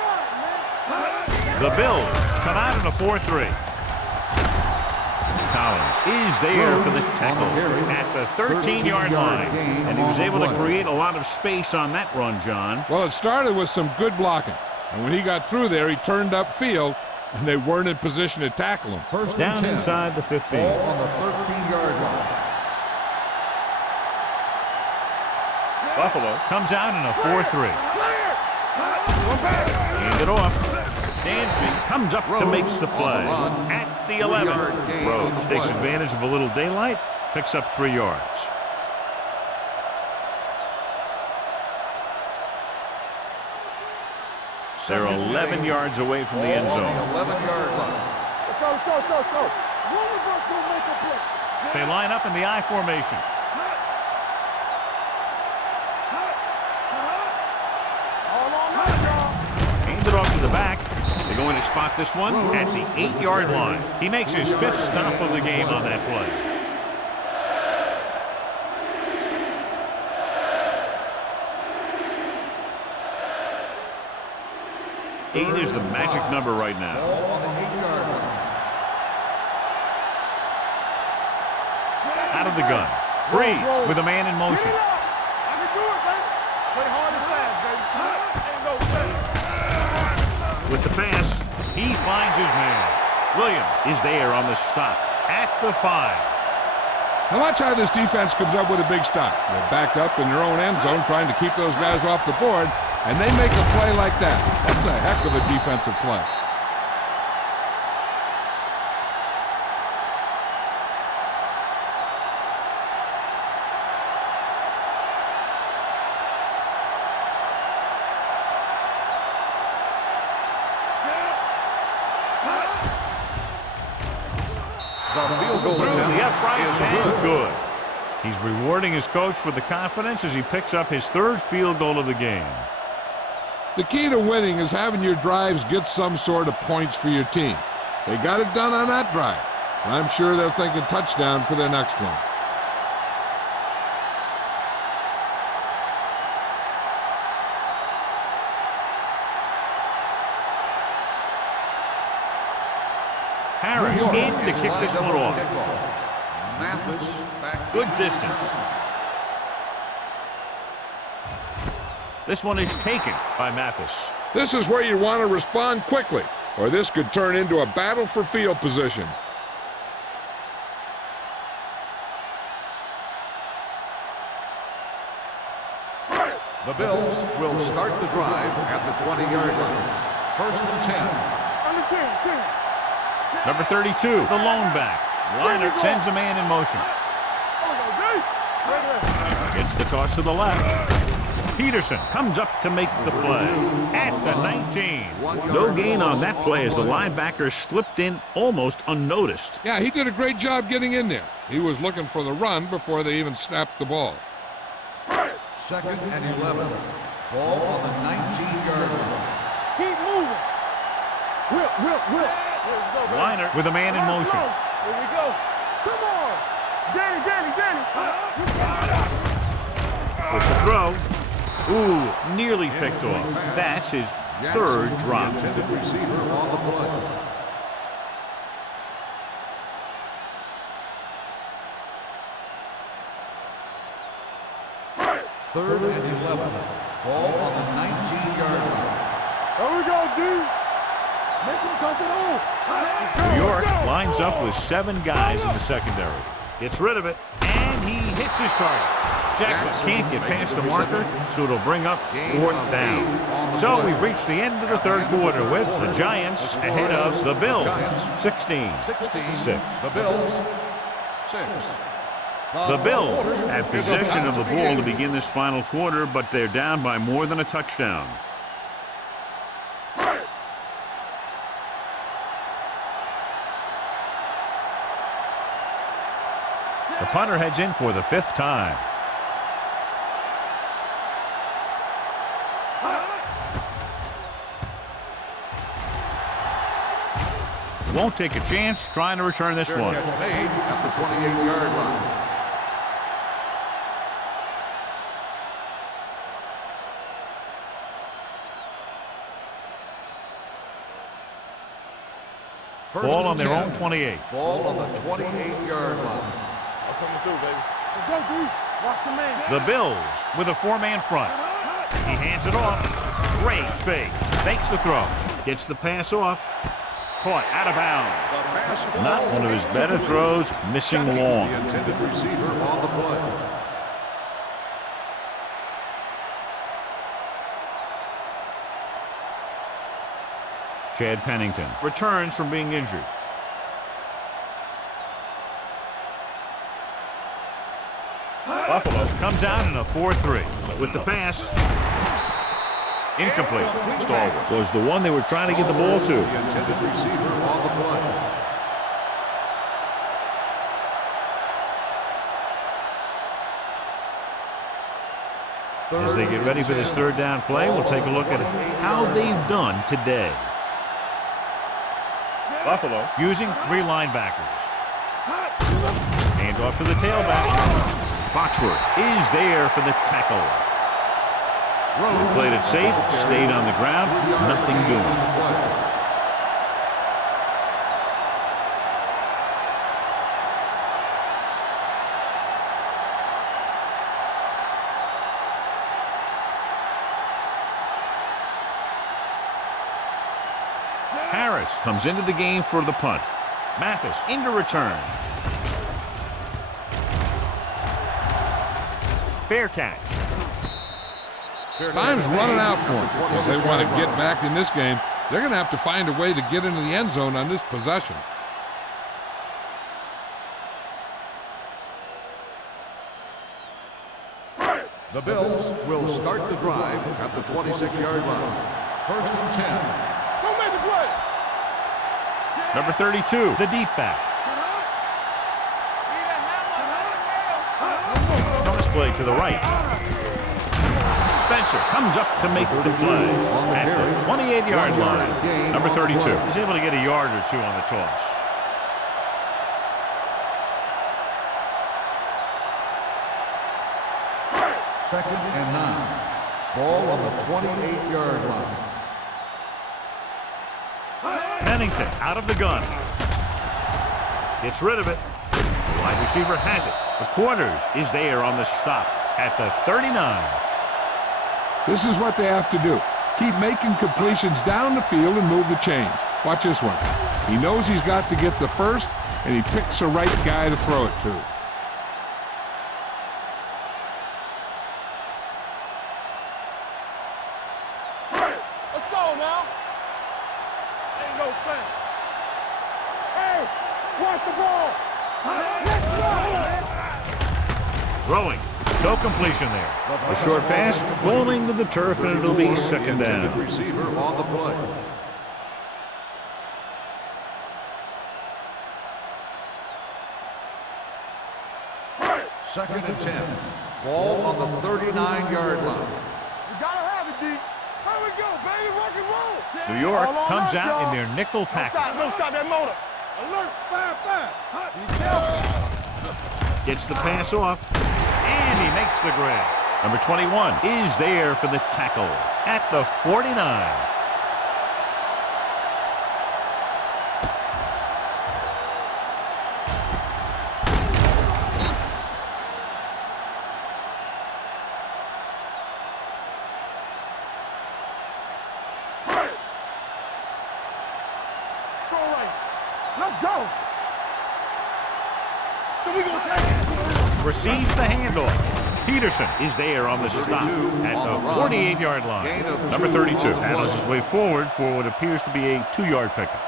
run, man. The Bills come out in a 4-3. Collins is there for the tackle at the 13-yard line, and he was able to create a lot of space on that run, John. Well, it started with some good blocking, and when he got through there, he turned upfield, and they weren't in position to tackle him. First Down 10. inside the 15. Ball on the 13-yard line. Buffalo comes out in a 4-3. Hand it off. Dansby comes up to make the play at the 11. Rhodes takes advantage of a little daylight, picks up 3 yards. They're 11 yards away from the end zone. 11-yard line. Let's go. One of us will make a play. They line up in the I formation. All on that, y'all. Hand it off to the back. They're going to spot this one at the 8-yard line. He makes his 5th stop of the game on that play. 8 is the magic number right now. Ball on the 8-yard line. Out of the gun. Breeze with a man in motion. I can do it, man. Play hard and fast, baby. Ain't no sense. With the pass, he finds his man. Williams is there on the stop at the 5. Now watch how this defense comes up with a big stop. They're backed up in their own end zone trying to keep those guys off the board, and they make a play like that. That's a heck of a defensive play. Through the uprights and good. He's rewarding his coach with the confidence as he picks up his 3rd field goal of the game. The key to winning is having your drives get some sort of points for your team. They got it done on that drive, and I'm sure they're thinking touchdown for their next one. Harris in to kick this one off. Mathis back. Good distance. This one is taken by Mathis. This is where you want to respond quickly, or this could turn into a battle for field position. The Bills will start the drive at the 20-yard line. 1st and 10. Number 32, the lone back. Liner sends a man in motion. Gets the toss to the left. Peterson comes up to make the play at the 19. No gain on that play as the linebacker slipped in almost unnoticed. Yeah, he did a great job getting in there. He was looking for the run before they even snapped the ball. 2nd and 11. Ball on the 19-yard line. Keep moving. Will. Liner with a man in motion. Here we go. Come on. Danny. With the throw. Ooh, nearly picked off. That's his third drop. Intended receiver on the play. Third and 11. Ball on the 19-yard line. There we go, D. Make him come it on. New York lines up with 7 guys in the secondary. Gets rid of it, and he hits his target. Jackson can't get past the marker, so it'll bring up 4th down. So we've reached the end of the 3rd quarter with the Giants ahead of the Bills, 16-6. The Bills, 6. The Bills have possession of the ball to begin this final quarter, but they're down by more than a touchdown. The punter heads in for the 5th time. Won't take a chance trying to return this one. Catch made at the 28-yard line. Ball on their own 28. Ball on the 28-yard line. I'm coming through, baby. Let's go, D. Watch the man. The Bills with a 4-man front. He hands it off. Great fake. Fakes the throw. Gets the pass off. Caught out of bounds. Not one of his better throws, missing long. The intended receiver on the play. Chad Pennington returns from being injured. Buffalo comes out in a 4-3 with the pass. Incomplete. Stallworth was the one they were trying to get the ball to. The intended receiver on the play. As they get ready for this 3rd down play, we'll take a look at how they've done today. Buffalo using 3 linebackers. Hand off to the tailback. Foxworth is there for the tackle. They played it safe, stayed on the ground, nothing doing. Harris comes into the game for the punt. Mathis into return. Fair catch. Time's running out for them because they want to get back in this game. They're going to have to find a way to get into the end zone on this possession. The Bills will start the drive at the 26-yard line. 1st and 10. Don't make the play. Number 32, the deep back. Toss play to the right. Spencer comes up to make the play at the 28-yard line. Number 32 is able to get a yard or 2 on the toss. Second and 9. Ball on the 28-yard line. Pennington out of the gun. Gets rid of it. The wide receiver has it. The Quarters is there on the stop at the 39. This is what they have to do. Keep making completions down the field and move the chains. Watch this one. He knows he's got to get the first, and he picks the right guy to throw it to. Let's go now. There you go, whole thing. Hey, watch the ball. Let's go. Throwing. No completion there. A short pass falling to the turf, and it'll be second down. Receiver on the play. Second and 10. Ball on the 39-yard line. You gotta have it, D. Here we go, baby. Rock and roll. New York All on comes that, out in y'all. their nickel package. Don't stop that motor. Alert, 5-5. Be careful. Gets the pass off, and he makes the grab. Number 21 is there for the tackle at the 49. Let's go. So we gonna take it. Receives the handoff. Peterson is there on the stop at the 48-yard line. Number 32 paddles his way forward for what appears to be a 2-yard pickup.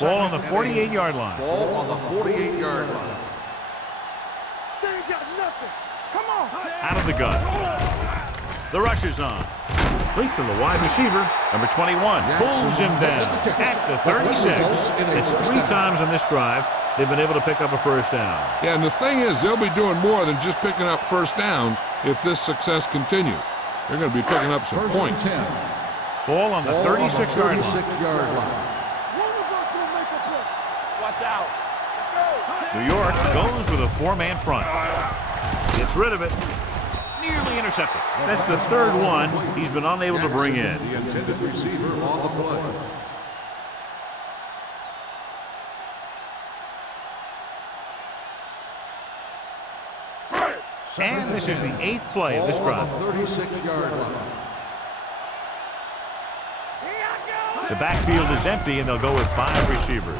Ball on the 48-yard line. Ball on the 48-yard line. They ain't got nothing. Come on. Out of the gun. The rush is on. Complete to the wide receiver. Number 21 pulls him down at the 36. It's 3 times on this drive they've been able to pick up a first down. Yeah, and the thing is, they'll be doing more than just picking up first downs if this success continues. They're going to be picking up some points. Ball on the 36-yard line. One of us will make a play. Watch out. Let's go. New York goes with a 4-man front. Gets rid of it. Nearly intercepted. That's the third one he's been unable to bring in. The intended receiver on the play. And this is the 8th play of this drive. 36-yard line. The backfield is empty, and they'll go with 5 receivers.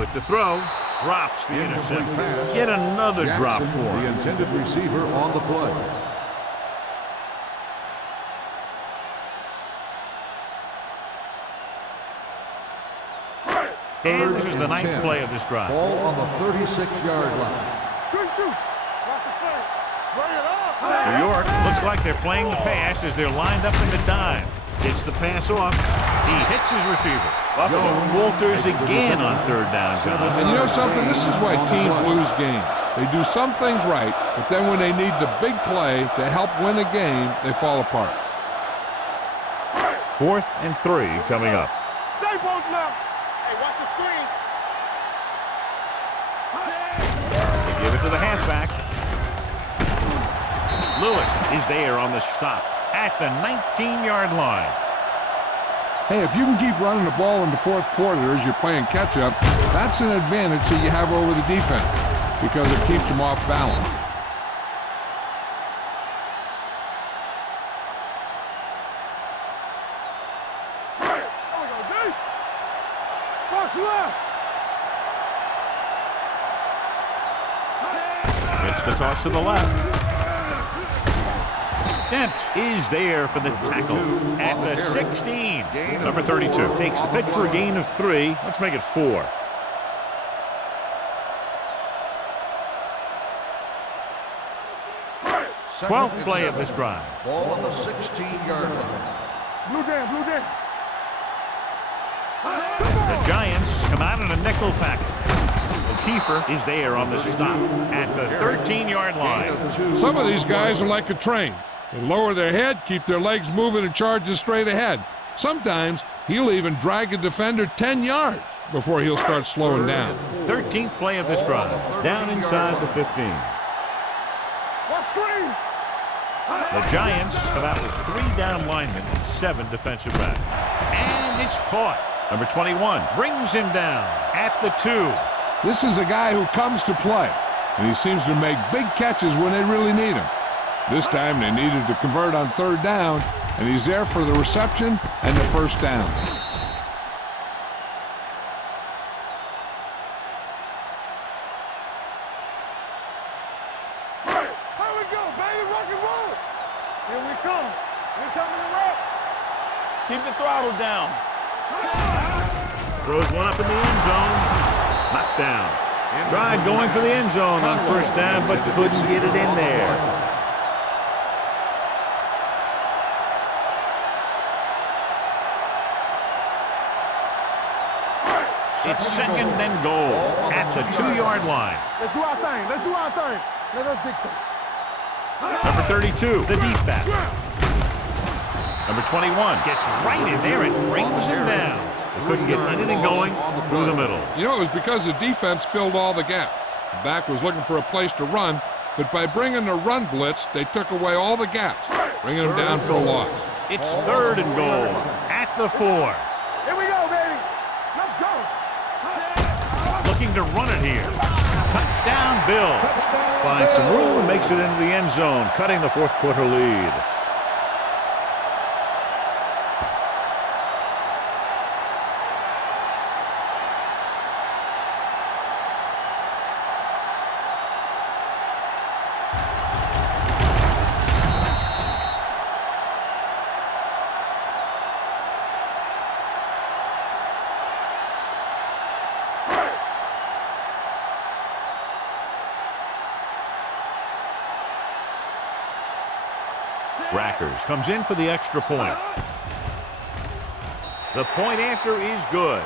With the throw, drops the interception. Yet another drop for him. The intended receiver on the play. And this is the 9th play of this drive. Ball on the 36-yard line. Good shoot. Watch the play. Bring it up. New York looks like they're playing the pass as they're lined up in the dime. Gets the pass off. He hits his receiver. Buffalo falters again on 3rd down, John. And you know something? This is why teams lose games. They do some things right, but then when they need the big play to help win a game, they fall apart. 4th and 3 coming up. Stay both now. Hey, watch the screen. They give it to the halfback. Lewis is there on the stop at the 19-yard line. Hey, if you can keep running the ball in the 4th quarter as you're playing catch-up, that's an advantage that you have over the defense because it keeps them off balance. There we go, D. Box left. It's the toss to the left. Dempsey is there for the tackle at the 16. Number 32 takes the pitch for a gain of 3. Let's make it 4. Twelfth play of this drive. Ball on the 16-yard line. Blue down, blue down. The Giants come out in a nickel package. Kiefer is there on the stop at the 13-yard line. Some of these guys are like a train. They lower their head, keep their legs moving, and charge straight ahead. Sometimes he'll even drag a defender 10 yards before he'll start slowing down. 13th play of this drive. Down inside the 15. What screen? The Giants come out with 3 down linemen and 7 defensive backs. And it's caught. Number 21 brings him down at the 2. This is a guy who comes to play, and he seems to make big catches when they really need him. This time they needed to convert on 3rd down, and he's there for the reception and the first down. Here we go, baby. Rock and roll. Here we come. We coming to wreck. Keep the throttle down. Throws one up in the end zone. Knocked down. Tried going for the end zone on first down, but couldn't get it in there. It's second and goal at the 2-yard line. Let's do our thing. Let's do our thing. Let us dictate. Number 32, the deep back. Number 21 gets right in there and brings him down. They couldn't get anything going through the middle. You know, it was because the defense filled all the gaps. The back was looking for a place to run, but by bringing the run blitz, they took away all the gaps, bringing them down for a loss. It's third and goal at the 4. Here we go, baby. Let's go. Looking to run it here. Touchdown, Bill. Finds some room and makes it into the end zone, cutting the fourth quarter lead. Rackers comes in for the extra point. The point after is good.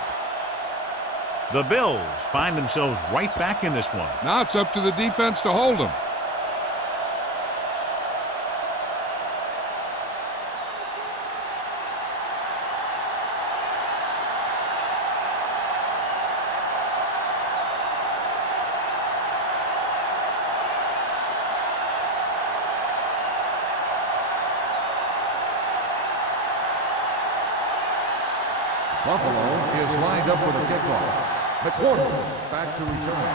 The Bills find themselves right back in this one. Now it's up to the defense to hold them. Buffalo is lined up for the kickoff. McWhorter back to return.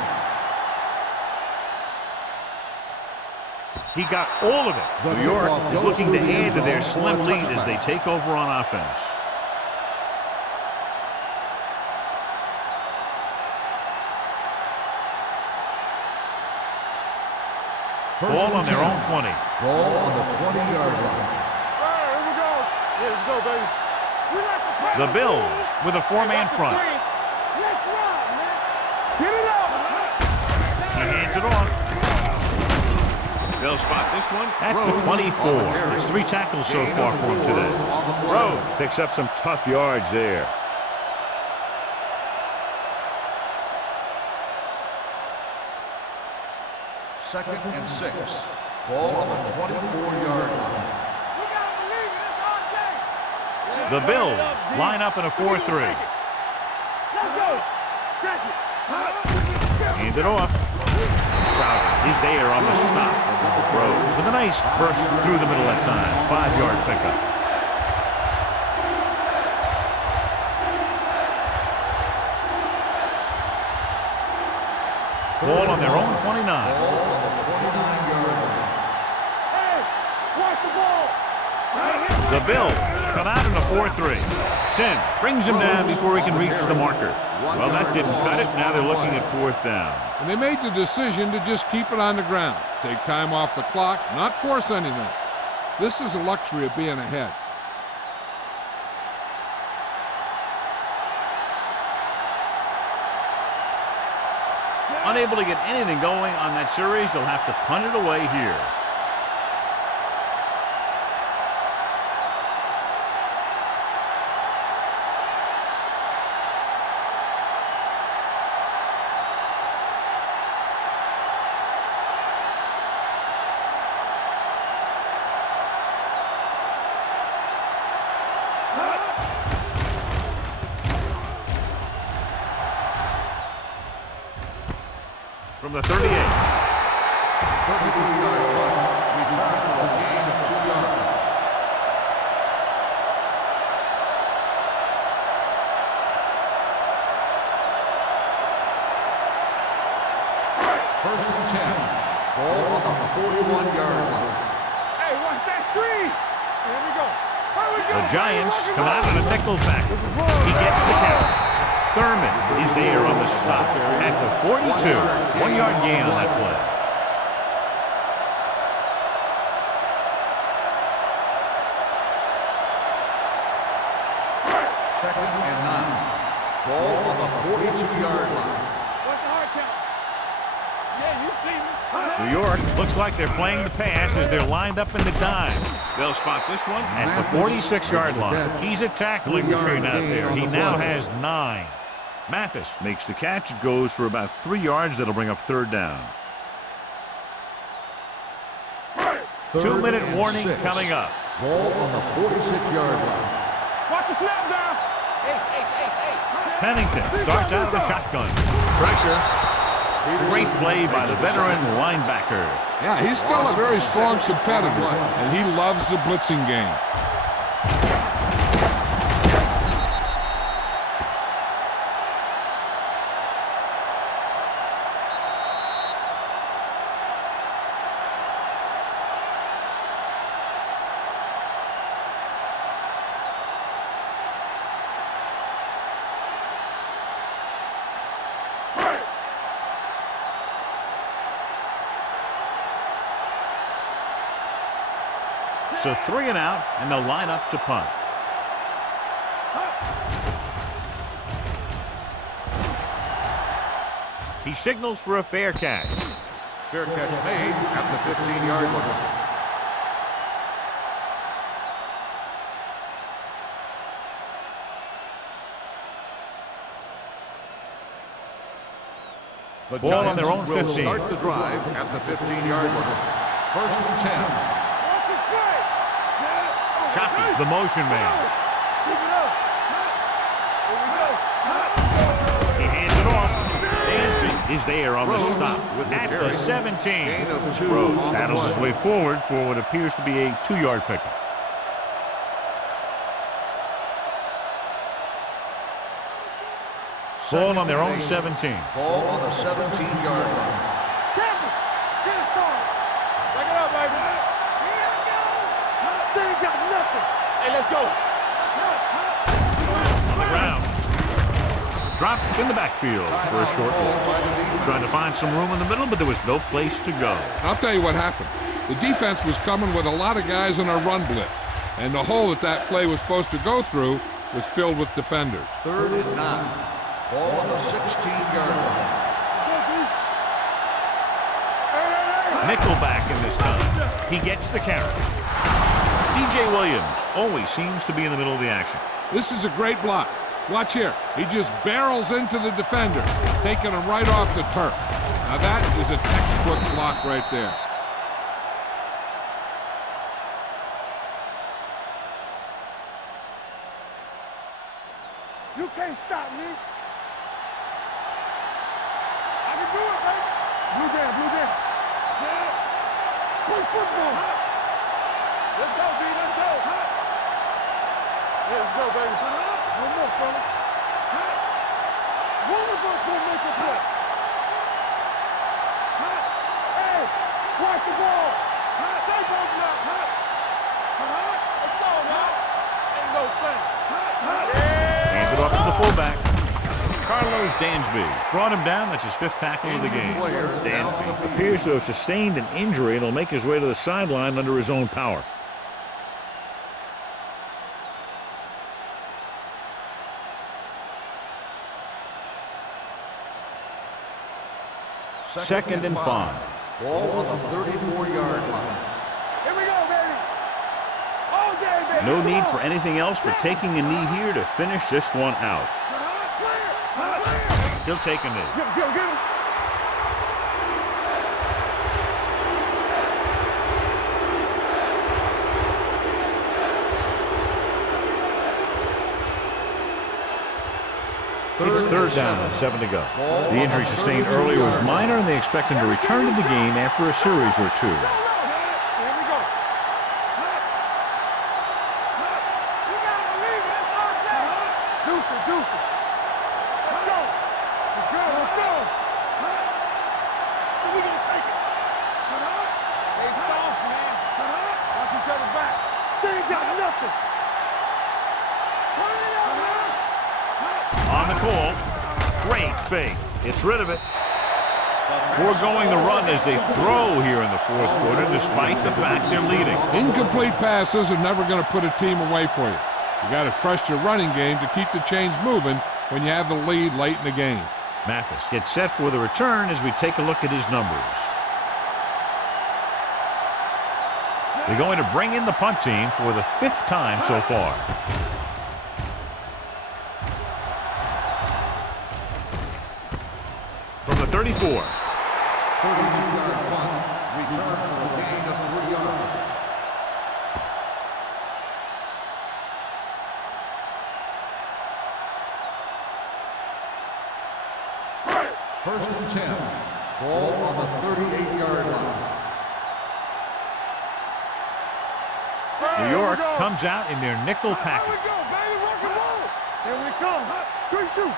He got all of it. New York is looking to add to their slim lead as they take over on offense. Ball on their own 20. Ball on the 20-yard line. All right, here we go. Yeah, let's go, baby. The Bills with a 4-man front. Let's run, man. Get it up. He hands it off. They'll spot this one at the 24. It's 3 tackles so far for him today. Rhodes picks up some tough yards there. Second and 6. Ball on the 24-yard line. The Bills line up in a 4-3. Let's go. Check it. Hand it off. Crowder is there on the stop. Rhodes with a nice burst through the middle that time. 5-yard pickup. Ball on their own 29. Ball on the 29-yard line. Hey, watch the ball. The Bills come out in a 4-3. Sin brings him down before he can reach the marker. Well, that didn't cut it. Now they're looking at 4th down. And they made the decision to just keep it on the ground. Take time off the clock, not force anything. This is the luxury of being ahead. Unable to get anything going on that series, they'll have to punt it away here. From the 38. 33-yard punt. Return for a gain of 2 yards. First and 10. Ball on the 41-yard line. Hey, watch that screen. Here we go. The Giants come out in a nickel back. He gets the count. Thurman is there on the stop at the 42. 1-yard gain on that play. Looks like they're playing the pass as they're lined up in the dime. They'll spot this one at the 46-yard line. He's a tackling machine out there. He now has 9. Mathis makes the catch. It goes for about 3 yards. That'll bring up 3rd down. 2-minute warning coming up. Ball on the 46-yard line. Watch the snap down. Pennington starts out the shotgun. Pressure. Great play by the veteran linebacker. Yeah, he's still a very strong competitor, and he loves the blitzing game. So 3 and out, and they'll line up to punt. He signals for a fair catch. Fair catch made at the 15-yard line. The Ball on their own Giants will 15. start the drive at the 15-yard line. 1st and 10. Shockey, the motion man. He hands it off. Dansby is there on the stop at the 17. Rhodes paddles his way forward for what appears to be a 2-yard pickup. Ball on their own 17. Ball on the 17-yard line. Campbell, get it started. Back it up, baby. They ain't got nothing. Hey, let's go. On the ground. Dropped in the backfield for a short loss. Trying to find some room in the middle, but there was no place to go. I'll tell you what happened. The defense was coming with a lot of guys in a run blitz, and the hole that play was supposed to go through was filled with defenders. 3rd and 9. Ball on the 16-yard line. Nickelback in this time. He gets the carry. DJ Williams always seems to be in the middle of the action. This is a great block. Watch here. He just barrels into the defender, taking him right off the turf. Now that is a textbook block right there. You can't stop me. I can do it, baby. Blue jam, blue jam. Play football. Let's go, B, let's go. Yeah, let's go, baby. One more, fella. One of us will make a play. Hey, watch the ball. They both now. Let's go, man. Ain't no thing. Handed off to the fullback. Carlos Dansby brought him down. That's his 5th tackle of the game. Dansby appears to have sustained an injury and will make his way to the sideline under his own power. Second and 5. Ball on the 34-yard line. Here we go, baby. All day, baby. No need for anything else but taking a knee here to finish this one out. He'll take a knee. Get him. It's 3rd down and 7 to go. The injury sustained earlier was minor, and they expect him to return to the game after a series or 2. Here we go. You gotta believe it. It's our day. Deuce. Let's go. Let's go. So we gonna take it. They soft, man. Watch each other back. They ain't got nothing. Turn it up, man. On the call. Great fake. It's rid of it. Foregoing the run as they throw here in the 4th quarter, despite the fact they're leading. Incomplete passes are never going to put a team away for you. You got to trust your running game to keep the chains moving when you have the lead late in the game. Mathis gets set for the return as we take a look at his numbers. They're going to bring in the punt team for the 5th time so far. From the 34. 32-yard punt, return for a gain of 3 yards. First and 10. Ball on the 38-yard line. New York comes out in their nickel package. Here we go, baby, rock and roll. Here we come. Good shoot.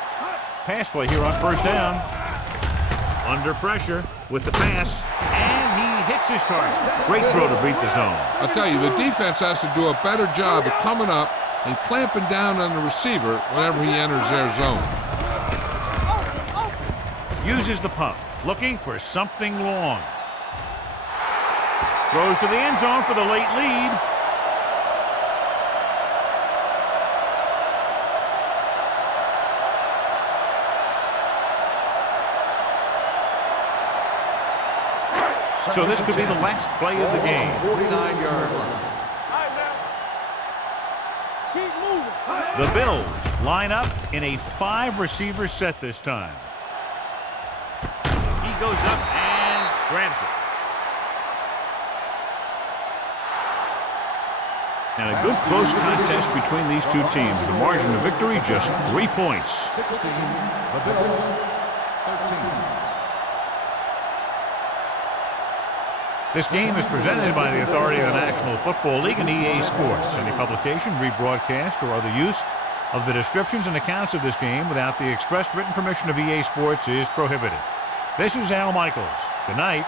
Pass play here on first down. Under pressure with the pass, and he hits his target. Great throw to beat the zone. I'll tell you, the defense has to do a better job of coming up and clamping down on the receiver whenever he enters their zone. Uses the pump, looking for something long. Throws to the end zone for the late lead. So this could be the last play of the game. 49-yard line. Keep moving. The Bills line up in a 5-receiver set this time. He goes up and grabs it. And a good close contest between these two teams. The margin of victory just 3 points. 16, the Bills, 13. This game is presented by the authority of the National Football League and EA Sports. Any publication, rebroadcast, or other use of the descriptions and accounts of this game without the expressed written permission of EA Sports is prohibited. This is Al Michaels. Good night.